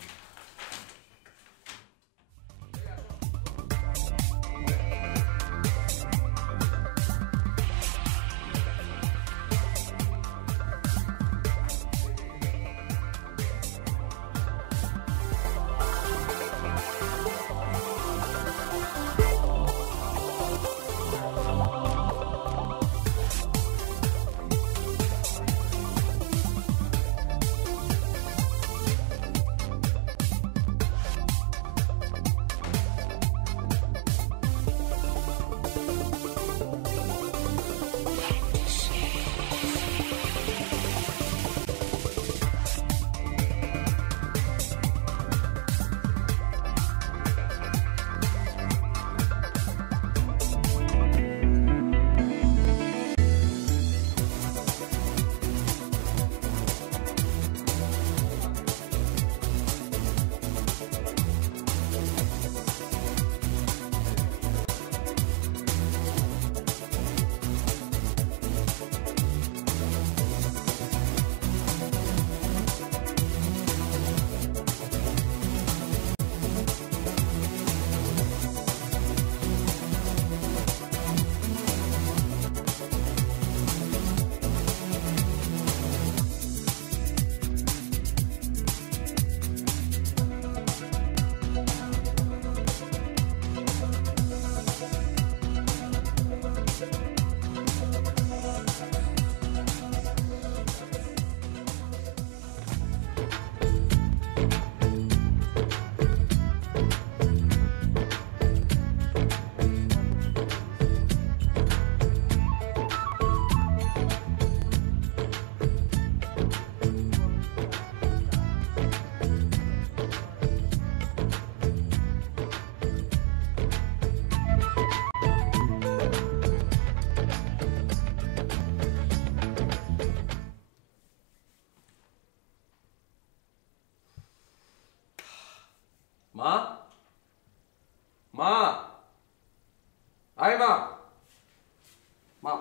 মা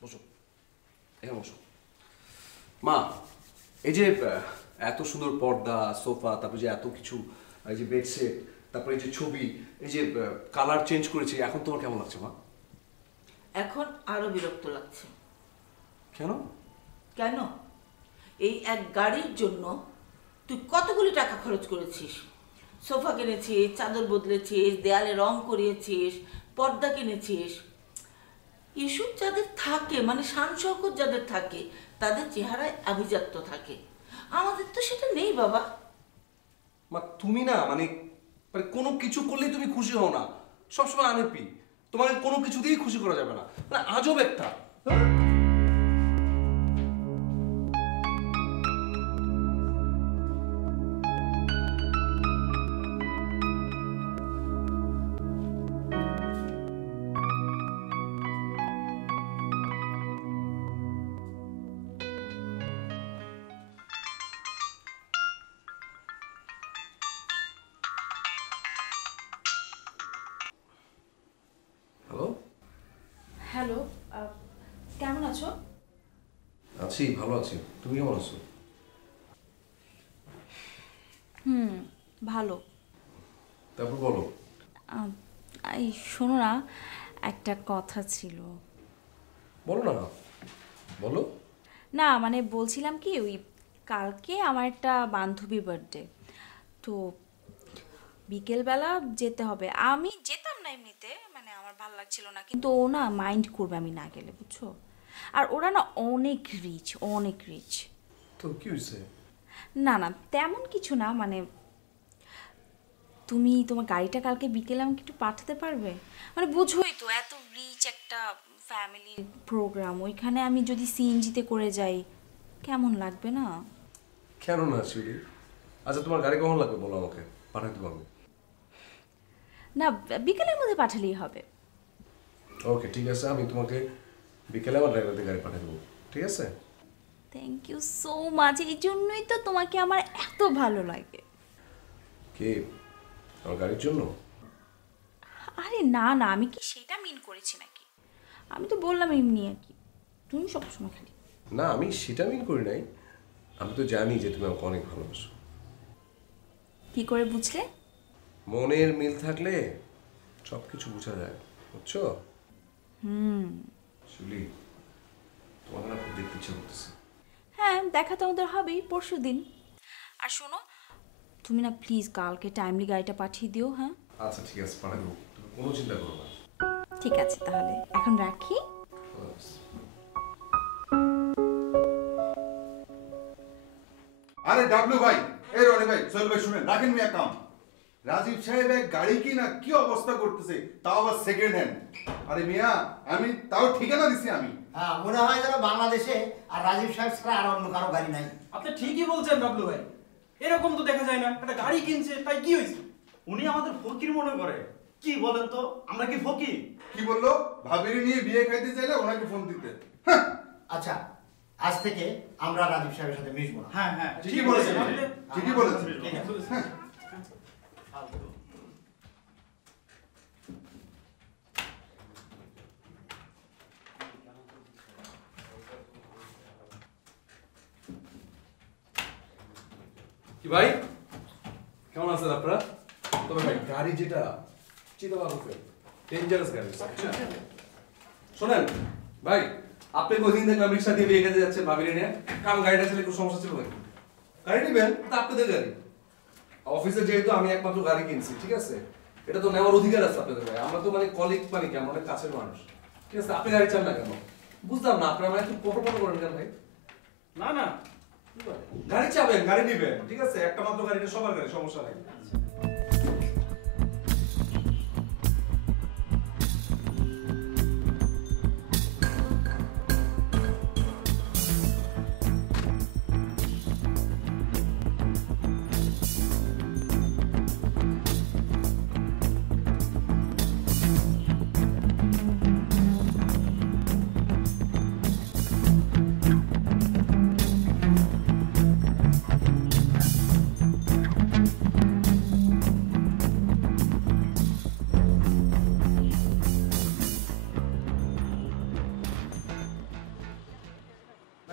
বসো, এখানে বসো। মা এই যে এত সুন্দর পর্দা, সোফা, তারপরে যে এত কিছু, এই যে বেডশিট, তারপরে এই যে ছবি, এই যে কালার চেঞ্জ করেছি, এখন তোমার কেমন লাগছে মা? এখন আরো বিরক্ত লাগছে। কেন? কেন? এই এক গাড়ির জন্য তুই কতগুলি টাকা খরচ করেছিস। সোফা কিনেছিস, চাদর বদলেছিস, দেয়ালে রং করিয়েছিস, পর্দা কিনেছিস। এসব যাদের থাকে, মানে শান শৌকত যাদের থাকে, তাদের চেহারায় আভিজাত্য থাকে। আমাদের তো সেটা নেই বাবা। মা তুমি না মানে কোনো কিছু করলেই তুমি খুশি হও না, সবসময় আনহ্যাপি। তোমাকে কোনো কিছু দিয়েই খুশি করা যাবে না, মানে আজব একটা। হ্যালো হ্যালো, কেমন আছো? আছি, ভালো আছি। তুমি কেমন আছো? ভালো। তারপর বলো। এই শোনো না, একটা কথা ছিল। বলো না, বলো। না মানে বলছিলাম কি, ওই কালকে আমার একটা বান্ধবীর বার্থডে, তো বিকেলবেলা যেতে হবে। আমি যেতাম না এমনিতে, মানে আমার ভালো লাগছিল না, কিন্তু ও না মাইন্ড করবে আমি না গেলে, বুঝছো? আর ওরা না অনেক রিচ, অনেক রিচ। তো কি হয়েছে? না না তেমন কিছু না, মানে তুমি তোমার গাড়িটা কালকে বিকেলে আমাকে একটু পাঠাতে পারবে? মানে বুঝোই তো এত রিচ একটা ফ্যামিলি প্রোগ্রাম, ওইখানে আমি যদি সিএনজিতে করে যাই কেমন লাগবে না? কেন না শিউলি? আচ্ছা তোমার গাড়ি কখন লাগবে বলো আমাকে, পাঠাই দেবো আমি। না বিকেলের মধ্যে পাঠালেই হবে। ওকে ঠিক আছে, আমি তোমাকে বিকেলে আমার ড্রাইভার দিয়ে গাড়ি পাঠিয়ে দেবো, ঠিক আছে? থ্যাংক ইউ সো মাচ, এই জন্যই তো তোমাকে আমার এত ভালো লাগে। কে? আমার গাড়ির জন্য? আরে না না, আমি কি সেটা মিন করেছি নাকি? আমি তো বললাম এমনি আর কি, তুমি সবসময় খালি। না আমি সেটা মিন করি নাই, আমি তো জানি যে তুমি আমাকে অনেক ভালোবাসো। কি করে বুঝলে? মনের মিল থাকলে সব কিছু বোঝা যায়, বুঝছো? শিউলি তোমাকে না খুব দেখতে ইচ্ছা করতেছে। হ্যাঁ দেখা তো আমাদের হবেই পরশু দিন। আর শোনো, তুমি না প্লিজ কালকে টাইমলি গাড়িটা পাঠিয়ে দিও। হ্যাঁ আচ্ছা ঠিক আছে, পাঠিয়ে দেবো, তুমি কোনো চিন্তা করো না। ঠিক আছে তাহলে এখন রাখি। আরে ডাবলু ভাই, এই রনি ভাই, সোহেল ভাই শুনেন, রাখেন মিয়া কাম। রাজীব সাহেব এক গাড়ি কিনা কি অবস্থা করতেছে, তাও আবার সেকেন্ড হ্যান্ড। আরে মিয়া আমি তাও ঠিকানা দিছি আমি। হ্যাঁ মনে হয় যেন বাংলাদেশে আর রাজীব সাহেব ছাড়া আর অন্য কারো গাড়ি নাই। আপনি ঠিকই বলছেন ডাবলু ভাই, এরকম তো দেখা যায় না। একটা গাড়ি কিনছে তাই কি হয়েছে? উনি আমাদের ফকির মনে করে। কি বলেন তো, আমরা কি ফকির? কি বললো? ভাবিরে নিয়ে বিয়ে খাইতে চাইলে ওনাকে ফোন দিতে। আচ্ছা আজ থেকে আমরা রাজীব সাহেবের সাথে মিশবো না। হ্যাঁ হ্যাঁ ঠিকই বলেছেন, ঠিকই বলেছেন। ঠিক আছে। কি ভাই কেমন আছেন আপনারা? তবে ভাই গাড়ি যেটা চিন্তা ভাবছেন ডেঞ্জারাস গাড়ি, শোনেন ভাই, আপনি কদিন দেখলাম রিক্সা দিয়ে বিয়ে খেতে যাচ্ছেন ভাবিরে নিয়ে, কারণ গাড়িটা ছিল একটু সমস্যা ছিল নাকি? গাড়ি নেবেন তা আপনাদের গাড়ি, অফিসে যেহেতু আমি একমাত্র গাড়ি কিনছি, ঠিক আছে? এটা তো নেওয়ার অধিকার আছে আপনাদের ভাই, আমরা তো মানে কলিগ মানে কি, আমরা অনেক কাছের মানুষ, ঠিক আছে? আপনি গাড়ি চান না কেন বুঝলাম না, আপনারা মানে একটু পটো করেন কেন ভাই? না না গাড়ি চাবেন, গাড়ি নিবেন, ঠিক আছে? একটা মাত্র গাড়িটা সবার গাড়ি, সমস্যা নাই।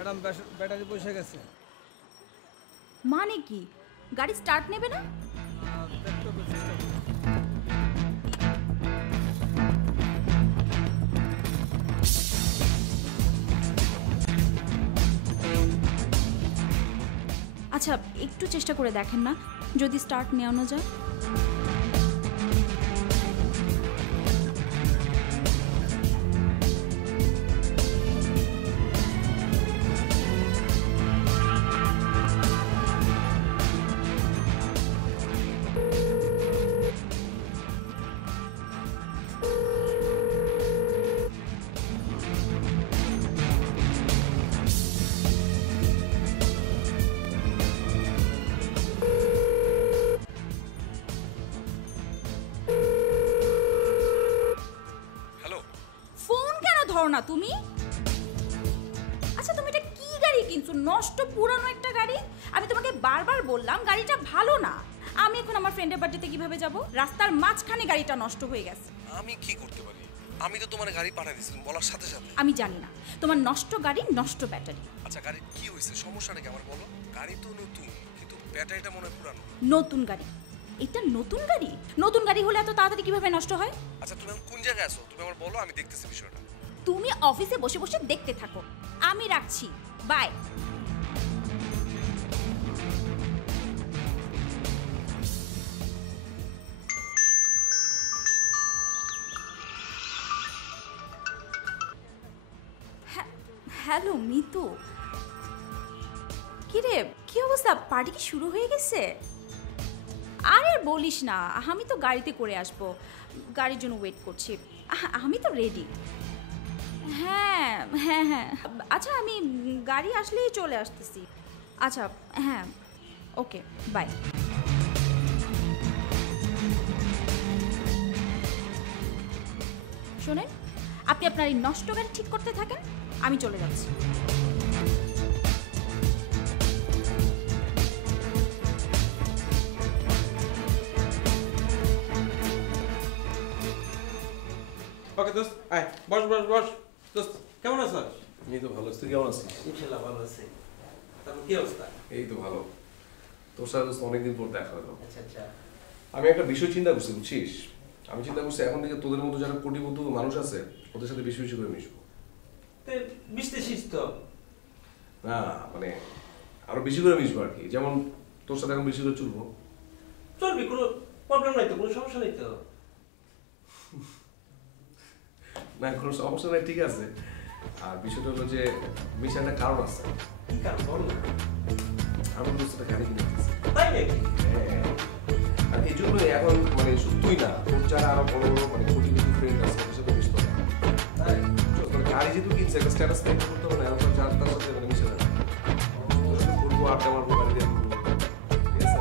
ম্যাডাম ব্যাটারি বসে গেছে। মানে কি গাড়ি স্টার্ট নেবে না? দেখতে হবে, চেষ্টা করব। আচ্ছা একটু চেষ্টা করে দেখেন না যদি স্টার্ট নেওয়ানো যায়। ফোন কেন ধরো না তুমি? আচ্ছা তুমি এটা কি গাড়ি কিনছো? নষ্ট পুরানো একটা গাড়ি। আমি তোমাকে বারবার বললাম গাড়িটা ভালো না। আমি এখন আমার ফ্রেন্ডের বাড়িতে কিভাবে যাব? রাস্তার মাঝখানে গাড়িটা নষ্ট হয়ে গেছে। আমি কি করতে পারি? আমি তো তোমার গাড়ি পাঠিয়ে দিয়েছিলাম বলার সাথে সাথে। আমি জানি না তোমার নষ্ট গাড়ি, নষ্ট ব্যাটারি। আচ্ছা গাড়ির কি হয়েছে? সমস্যাটা কি আমার বলো? গাড়ি তো নতুন কিন্তু ব্যাটারিটা মনে হয় পুরানো। নতুন গাড়ি? এটা নতুন গাড়ি? নতুন গাড়ি হলে এত তাড়াতাড়ি কিভাবে নষ্ট হয়? আচ্ছা তুমি এখন কোন জায়গায় আছো? তুমি আমার বলো, আমি দেখতেছি বিষয়টা। তুমি অফিসে বসে বসে দেখতে থাকো। আমি রাখছি, বাই। হ্যালো মিতু, কিরে কি অবস্থা? পার্টি কি শুরু হয়ে গেছে? আরে বলিস না, আমি তো গাড়িতে করে আসবো, গাড়ির জন্য ওয়েট করছি। আমি তো রেডি। হ্যাঁ হ্যাঁ হ্যাঁ, আচ্ছা আমি গাড়ি আসলেই চলে আসতেছি। আচ্ছা হ্যাঁ, ওকে বাই। শোনেন, আপনি আপনার এই নষ্ট গাড়ি ঠিক করতে থাকেন, আমি চলে যাচ্ছি। ওকে দোস্ত, আয় বস বস বস। দোস্ত কেমন আছিস? এই তো ভালো। তুই কেমন আছিস? ইনশাআল্লাহ ভালো আছি। তারপর কি অবস্থা? এই তো ভালো। তোর সাথে তো অনেকদিন পর দেখা হলো। আচ্ছা আচ্ছা। আমি একটা বিষয় চিন্তা করছি, বুঝছিস? আমি চিন্তা করছি এখন থেকে তোদের মতো যারা কোটিপতি মানুষ আছে ওদের সাথে বেশি বেশি করে মিশবো। মিশতেছিস তো? না মানে আরো বেশি করে মিশবো আর কি। যেমন তোর সাথে এখন বেশি করে চলবো। চলবি, কোনো প্রবলেম নাই তো, কোনো সমস্যা নেই তো? না কোনো সমস্যা নাই, ঠিক আছে। আর বিষয়টা হলো যে মিশার একটা কারণ আছে। কি কারণ বল না? আমি তোর সাথে গাড়ি কিনে দিচ্ছি। তাই নাকি? হ্যাঁ, আর এই জন্যই এখন মানে শুধু তুই না, তোর যারা আরো বড় বড় মানে কোটিপতি ফ্রেন্ড আছে ওদের সাথে মিশতে হবে। তাই মানে গাড়ি যেহেতু কিনছে একটা স্ট্যাটাস মেনটেন করতে হবে না, এখন যার তার সাথে মানে মিশে যাবে। তোর সাথে ঘুরবো, আড্ডা মারবো, গাড়ি দিয়ে ঘুরবো, ঠিক আছে?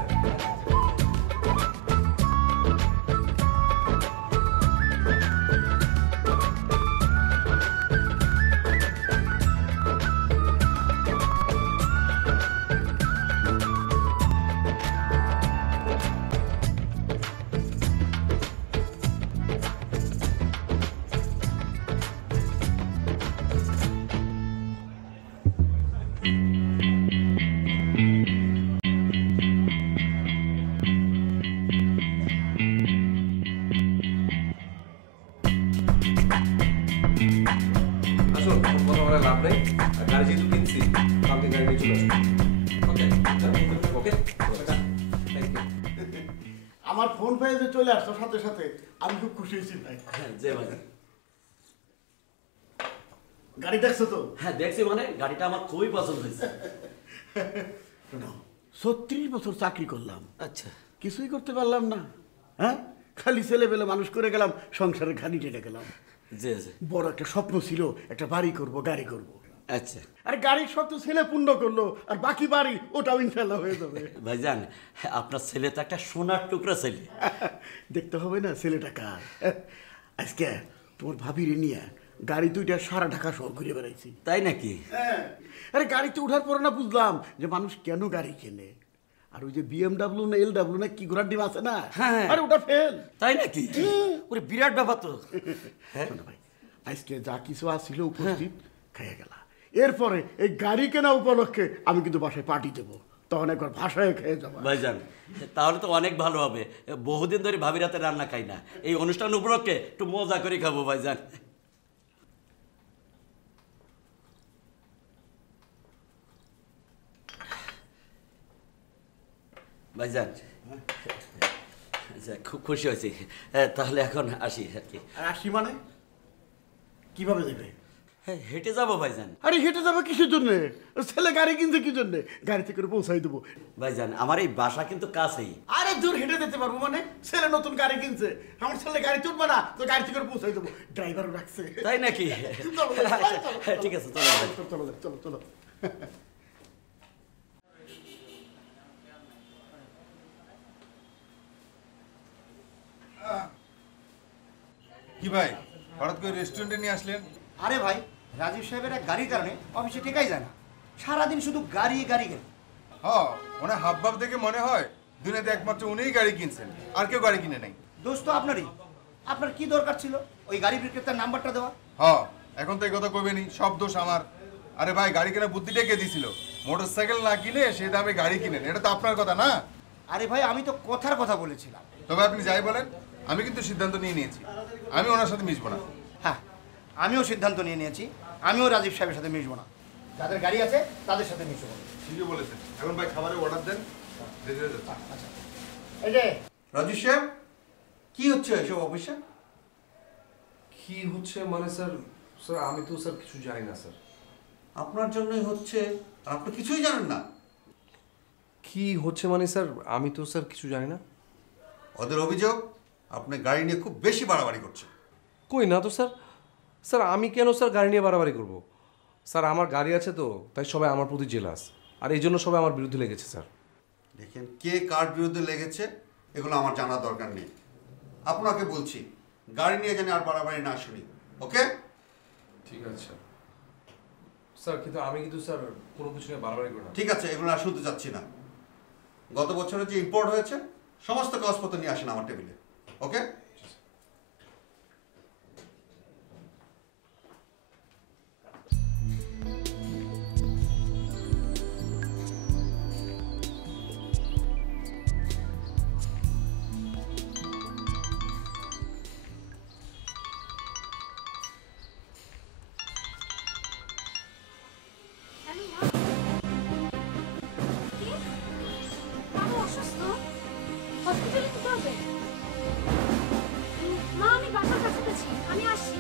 আসুন, কথা বলে লাভ নেই। আর গাড়ি যেহেতু কিনছি, কালকে গাড়ি নিয়ে চলে আসবো। ওকে ওকে, থ্যাংক ইউ। আমার ফোন পেয়ে যে চলে আসতো সাথে সাথে আমি খুব খুশি হয়েছি ভাই। যে ভাই, গাড়ি দেখছো তো? হ্যাঁ দেখছি, মানে গাড়িটা আমার খুবই পছন্দ হয়েছে। 36 বছর চাকরি করলাম, আচ্ছা কিছুই করতে পারলাম না। হ্যাঁ, খালি ছেলে পেলে মানুষ করে গেলাম, সংসারের ঘানি টেনে গেলাম। জি জি। বড় একটা স্বপ্ন ছিল, একটা বাড়ি করব, গাড়ি করব। আচ্ছা আর গাড়ির সব তো ছেলে পূর্ণ করলো, আর বাকি বাড়ি ওটাও ইনশাল্লাহ হয়ে যাবে। ভাইজান, আপনার ছেলে তো একটা সোনার টুকরা ছেলে। দেখতে হবে না ছেলেটা কার। আজকে তোমার ভাবিরে নিয়ে গাড়ি দুইটা সারা ঢাকা শহর ঘুরে বেড়াইছি। তাই নাকি? হ্যাঁ, আরে গাড়িতে ওঠার পরে না বুঝলাম যে মানুষ কেন গাড়ি কেনে। আর ওই যে BMW না LW না কি ঘোড়ার ডিম আছে না, হ্যাঁ আরে ওটা ফেল। তাই নাকি? ওরে বিরাট ব্যাপার তো। হ্যাঁ ভাই, আজকে যা কিছু আসছিল উপস্থিত খাইয়া গেলা। এরপরে এই গাড়ি কেনা উপলক্ষে আমি কিন্তু বাসায় পার্টি দেবো, তখন একবার ভাষায় খেয়ে যাবো। ভাইজান তাহলে তো অনেক ভালো হবে, বহুদিন ধরে ভাবির হাতে রান্না খাই না, এই অনুষ্ঠান উপলক্ষে একটু মজা করে খাবো ভাইজান। ভাইজান আচ্ছা, খুব খুশি হয়েছি, তাহলে এখন আসি আর কি। আর আসি মানে কিভাবে দেবে? হেঁটে যাবো ভাইজান। আরে হেঁটে যাবে কিসের জন্য? ছেলে গাড়ি কিনছে কি জন্য? গাড়িতে করে পৌঁছাই দেবো। ভাইজান আমার এই বাসা কিন্তু কাছেই। আরে দূর হেঁটে যেতে পারবো মানে? ছেলে নতুন গাড়ি কিনছে, আমার ছেলে গাড়ি তুলবে না তো গাড়িতে করে পৌঁছাই দেবো, ড্রাইভারও রাখছে। তাই নাকি? ঠিক আছে চলো চলো চলো চলো। কি ভাই হঠাৎ করে রেস্টুরেন্টে নিয়ে আসলেন? আরে ভাই, রাজীব সাহেবের এক গাড়ির কারণে অফিসে টেকাই যায় না, সারাদিন শুধু গাড়ি গাড়ি গাড়ি। হ্যাঁ, ওনার হাবভাব দেখে মনে হয় দুনিয়াতে একমাত্র উনিই গাড়ি কিনছেন, আর কেউ গাড়ি কিনে নাই। দোষ তো আপনারই। আপনার কি দরকার ছিল ওই গাড়ি বিক্রেতার নাম্বারটা দেওয়া? হ্যাঁ, এখন তো এই কথা কবেনি, সব দোষ আমার। আরে ভাই, গাড়ি কেনার বুদ্ধিটা কে দিছিল? মোটরসাইকেল না কিনে সেই দামে গাড়ি কিনেন, এটা তো আপনার কথা না? আরে ভাই, আমি তো কথার কথা বলেছিলাম। তবে আপনি যাই বলেন, আমি কিন্তু সিদ্ধান্ত নিয়ে নিয়েছি, আমি ওনার সাথে মিশবো না। হ্যাঁ, আমিও সিদ্ধান্ত নিয়ে নিয়েছি, আমিও রাজীব সাহেবের সাথে মিশবো না। যাদের গাড়ি আছে তাদের সাথে মিশবো। ঠিকই বলেছেন। এখন ভাই খাবারের অর্ডার দেন, দেরি হয়ে যাচ্ছে। এই যে রাজু সাহেব, কি হচ্ছে এসব অফিসে? কি হচ্ছে মানে স্যার? স্যার আমি তো স্যার কিছু জানি না স্যার। আপনার জন্যই হচ্ছে আর আপনি কিছুই জানেন না? কি হচ্ছে মানে স্যার? আমি তো স্যার কিছু জানি না। ওদের অভিযোগ আপনি গাড়ি নিয়ে খুব বেশি বাড়াবাড়ি করছেন। কই না তো স্যার। স্যার আমি কেন স্যার গাড়ি নিয়ে বাড়াবাড়ি করব? স্যার আমার গাড়ি আছে তো, তাই সবাই আমার প্রতি জেলাস, আর এই জন্য সবাই আমার বিরুদ্ধে লেগেছে স্যার। দেখেন, কে কার বিরুদ্ধে লেগেছে এগুলো আমার জানার দরকার নেই। আপনাকে বলছি, গাড়ি নিয়ে যেন আর বাড়াবাড়ি না শুনি, ওকে? ঠিক আছে স্যার, কিন্তু আমি কিন্তু স্যার কোনো কিছু নিয়ে বাড়াবাড়ি করি না। ঠিক আছে, এগুলো আর শুনতে চাচ্ছি না। গত বছরে যে ইম্পোর্ট হয়েছে সমস্ত কাগজপত্র নিয়ে আসেন আমার টেবিলে, ওকে? হসপিটালে যেতে হবে? মা আমি বাসার কাছাকাছি, আমি আসছি।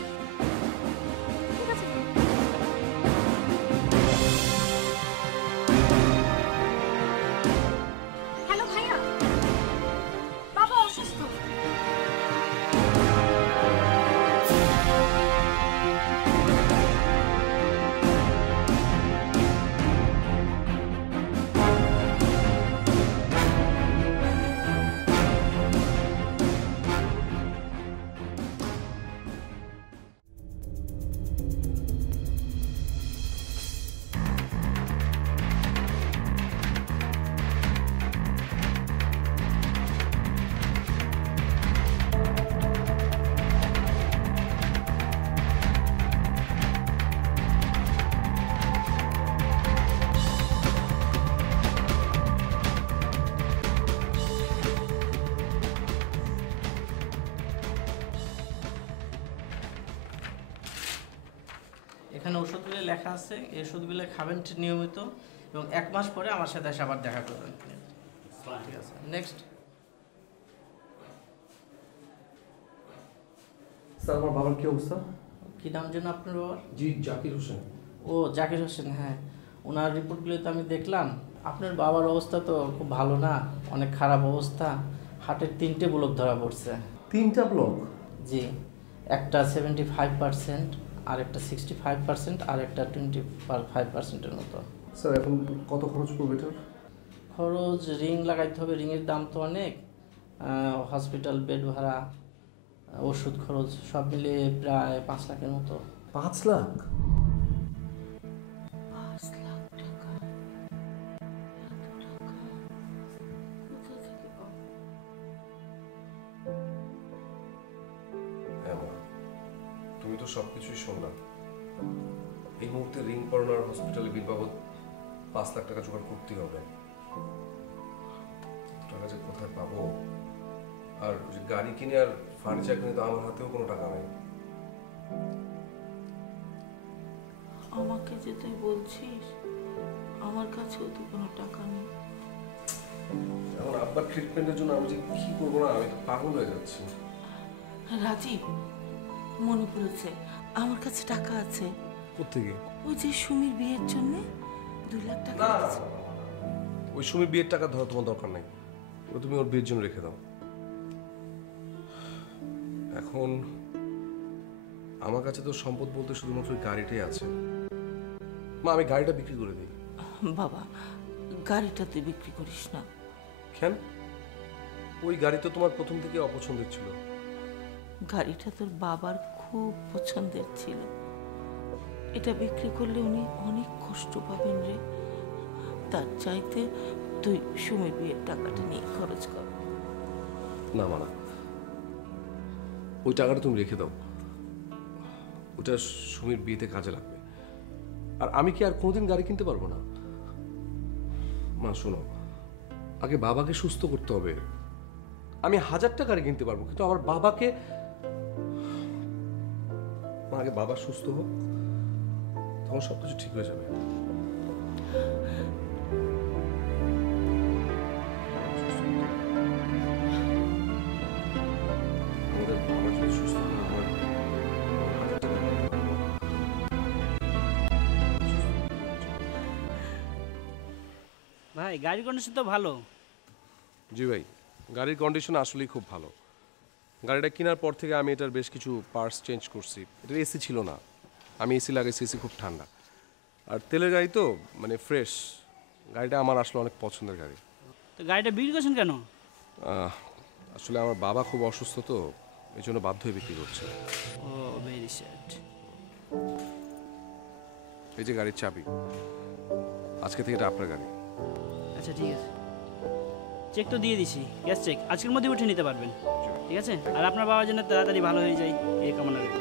ঠিক আছে। হ্যালো ভাইয়া, বাবা অসুস্থ। এখানে ওষুধগুলো লেখা আছে, এই ওষুধগুলো খাবেন নিয়মিত এবং 1 মাস পরে আমার সাথে এসে আবার দেখা করবেন। ঠিক আছে, নেক্সট। স্যার আমার বাবার কি অবস্থা? কি নাম যেন আপনার বাবার? জি জাকির হোসেন। ও জাকির হোসেন, হ্যাঁ। ওনার রিপোর্টগুলো তো আমি দেখলাম। আপনার বাবার অবস্থা তো খুব ভালো না, অনেক খারাপ অবস্থা। হার্টের 3টে ব্লক ধরা পড়ছে। 3টা ব্লক? জি, একটা 75%, আর একটা 65%, আর একটা 25%-এর মতো। স্যার এখন কত খরচ পড়বে এটার? খরচ রিং লাগাইতে হবে, রিংয়ের দাম তো অনেক। হসপিটাল বেড ভাড়া, ওষুধ খরচ সব মিলিয়ে প্রায় 5 লাখের মতো। 5 লাখ? তুমি তো সবকিছুই শুনলাম, এই মুহূর্তে রিং পরানোর হসপিটালে বিল বাবদ 5 লাখ টাকা জোগাড় করতেই হবে। টাকা যে কোথায় পাবো? আর যে গাড়ি কিনে আর ফার্নিচার কিনে তো আমার হাতেও কোনো টাকা নাই। আমাকে যে তুই বলছিস, আমার কাছেও তো কোনো টাকা নেই। এখন আব্বার ট্রিটমেন্টের জন্য আমি যে কি করবো না, আমি তো পাগল হয়ে যাচ্ছি। রাজীব, মনে পড়েছে, আমার কাছে টাকা আছে। কোত্থেকে? ওই যে সুমির বিয়ের জন্য 2 লাখ টাকা আছে। ওই সুমির বিয়ের টাকা ধরো তোমার দরকার নাই, ওটা তুমি ওর বিয়ের জন্য রেখে দাও। এখন আমার কাছে তো সম্পদ বলতে শুধুমাত্র ওই গাড়িটাই আছে। মা, আমি গাড়িটা বিক্রি করে দিই। বাবা, গাড়িটা তুই বিক্রি করিস না। কেন? ওই গাড়ি তো তোমার প্রথম থেকে অপছন্দের ছিল। গাড়িটা তোর বাবার খুব পছন্দের ছিল। এটা বিক্রি করলে উনি অনেক কষ্ট পাবেন রে। তার চাইতে তুই সুমি বিয়ের টাকাটা নিয়ে খরচ কর। না মানা, ওই টাকাটা তুমি রেখে দাও, ওটা সুমির বিয়েতে কাজে লাগবে। আর আমি কি আর কোনোদিন গাড়ি কিনতে পারবো না? মা শোনো, আগে বাবাকে সুস্থ করতে হবে। আমি 1000টা গাড়ি কিনতে পারবো, কিন্তু আমার বাবাকে, আগে বাবা সুস্থ হোক, তখন সবকিছু ঠিক হয়ে যাবে। আমাদের বাবা যদি সুস্থ না হয়, ভাই গাড়ির কন্ডিশন তো ভালো। জি ভাই, গাড়ির কন্ডিশন আসলেই খুব ভালো। গাড়িটা কেনার পর থেকে আমি এটার বেশ কিছু পার্টস চেঞ্জ করছি। এটার এসি ছিল না, আমি এসি লাগাইছি, এসি খুব ঠান্ডা। আর তেলের গাড়ি তো মানে ফ্রেশ। গাড়িটা আমার আসলে অনেক পছন্দের গাড়ি। তো গাড়িটা বিক্রি করছেন কেন? আসলে আমার বাবা খুব অসুস্থ, তো এই জন্য বাধ্য হয়ে বিক্রি করছে। ও ভেরি স্যাড। এই যে গাড়ির চাবি, আজকে থেকে এটা আপনার গাড়ি। আচ্ছা ঠিক আছে, চেক তো দিয়ে দিছি, গ্যাস চেক আজকের মধ্যে উঠে নিতে পারবেন। ঠিক আছে, আর আপনার বাবার জন্য তাড়াতাড়ি ভালো হয়ে যায় এই কামনা করি।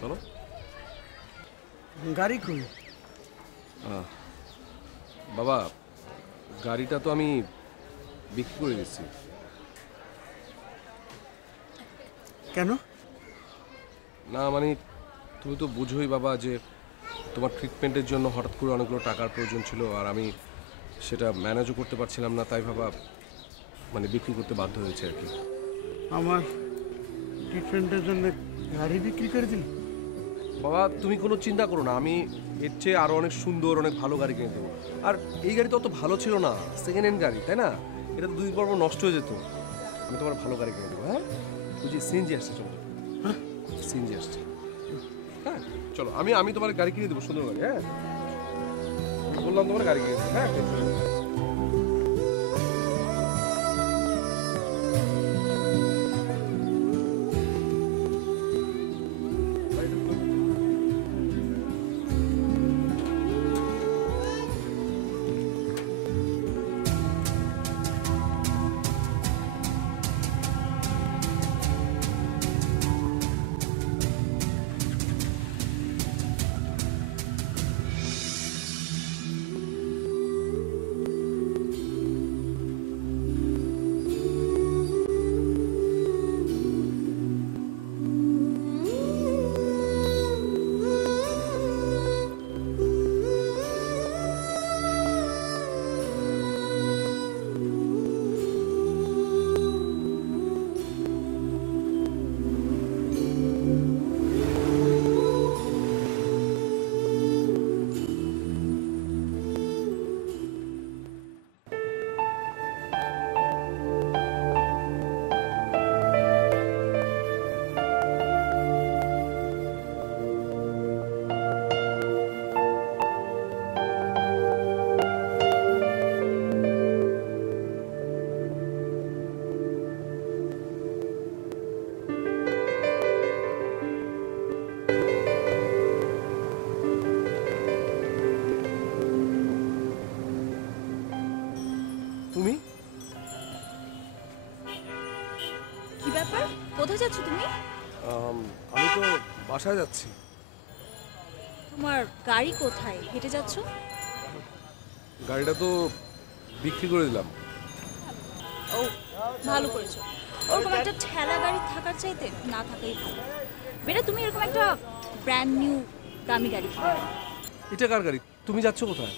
চলো। গাড়ি কই? বাবা, গাড়িটা তো আমি বিক্রি করে দিচ্ছি। কেন? না মানে তুমি তো বুঝোই বাবা যে তোমার ট্রিটমেন্টের জন্য হঠাৎ করে অনেকগুলো টাকার প্রয়োজন ছিল, আর আমি সেটা ম্যানেজও করতে পারছিলাম না, তাই বাবা মানে বিক্রি করতে বাধ্য হয়েছে আর কি। আমার ট্রিটমেন্টের জন্য গাড়ি বিক্রি করে দিন? বাবা তুমি কোনো চিন্তা করো না, আমি এর চেয়ে আরও অনেক সুন্দর অনেক ভালো গাড়ি কিনে দেবো। আর এই গাড়ি তো অত ভালো ছিল না, সেকেন্ড হ্যান্ড গাড়ি, তাই না? এটা তো 2 পর্ব নষ্ট হয়ে যেত। আমি তোমার ভালো গাড়ি কিনে দেবো। হ্যাঁ বুঝি, সিএনজি আসছে, চলো সিএনজি আসছে। হ্যাঁ চলো, আমি তোমার গাড়ি কিনে দেবো, সুন্দর গাড়ি। হ্যাঁ বললাম তোমার গাড়ি কিনে দেবো। হ্যাঁ তুমি? কি ব্যাপার, কোথায় যাচ্ছ তুমি? আমি তো বাসায় যাচ্ছি। তোমার গাড়ি কোথায়, হেঁটে যাচ্ছ? গাড়িটা তো বিক্রি করে দিলাম। ও ভালো করেছো, ওরকম একটা ঠেলা গাড়ি থাকার চাইতে না থাকাই ভালো। বেটা তুমি এরকম একটা ব্র্যান্ড নিউ দামি গাড়ি কিনো। এটা কার গাড়ি? তুমি যাচ্ছ কোথায়?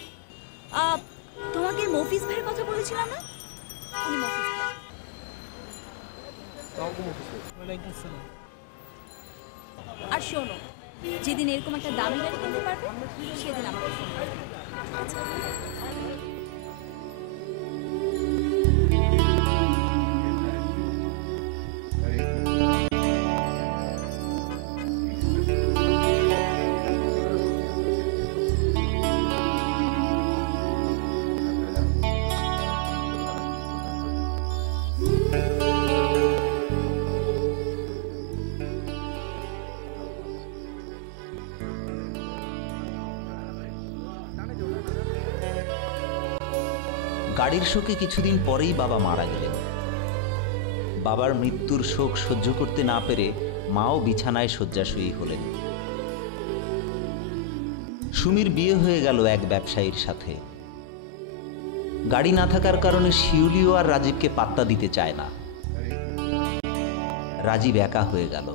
তোমাকে মফিজ ভাইয়ের কথা বলেছিলাম না, উনি মফিজ ভাই। আর শোনো, যেদিন এরকম একটা দামি গাড়ি কিনতে পারবে সেদিন আমাকে ফোন করবে। আচ্ছা। গাড়ির শোকে কিছুদিন পরেই বাবা মারা গেলেন। বাবার মৃত্যুর শোক সহ্য করতে না পেরে মাও বিছানায় শয্যাশয়ী হলেন। সুমির বিয়ে হয়ে গেল এক ব্যবসায়ীর সাথে। গাড়ি না থাকার কারণে শিউলিও আর রাজীবকে পাত্তা দিতে চায় না। রাজীব একা হয়ে গেল।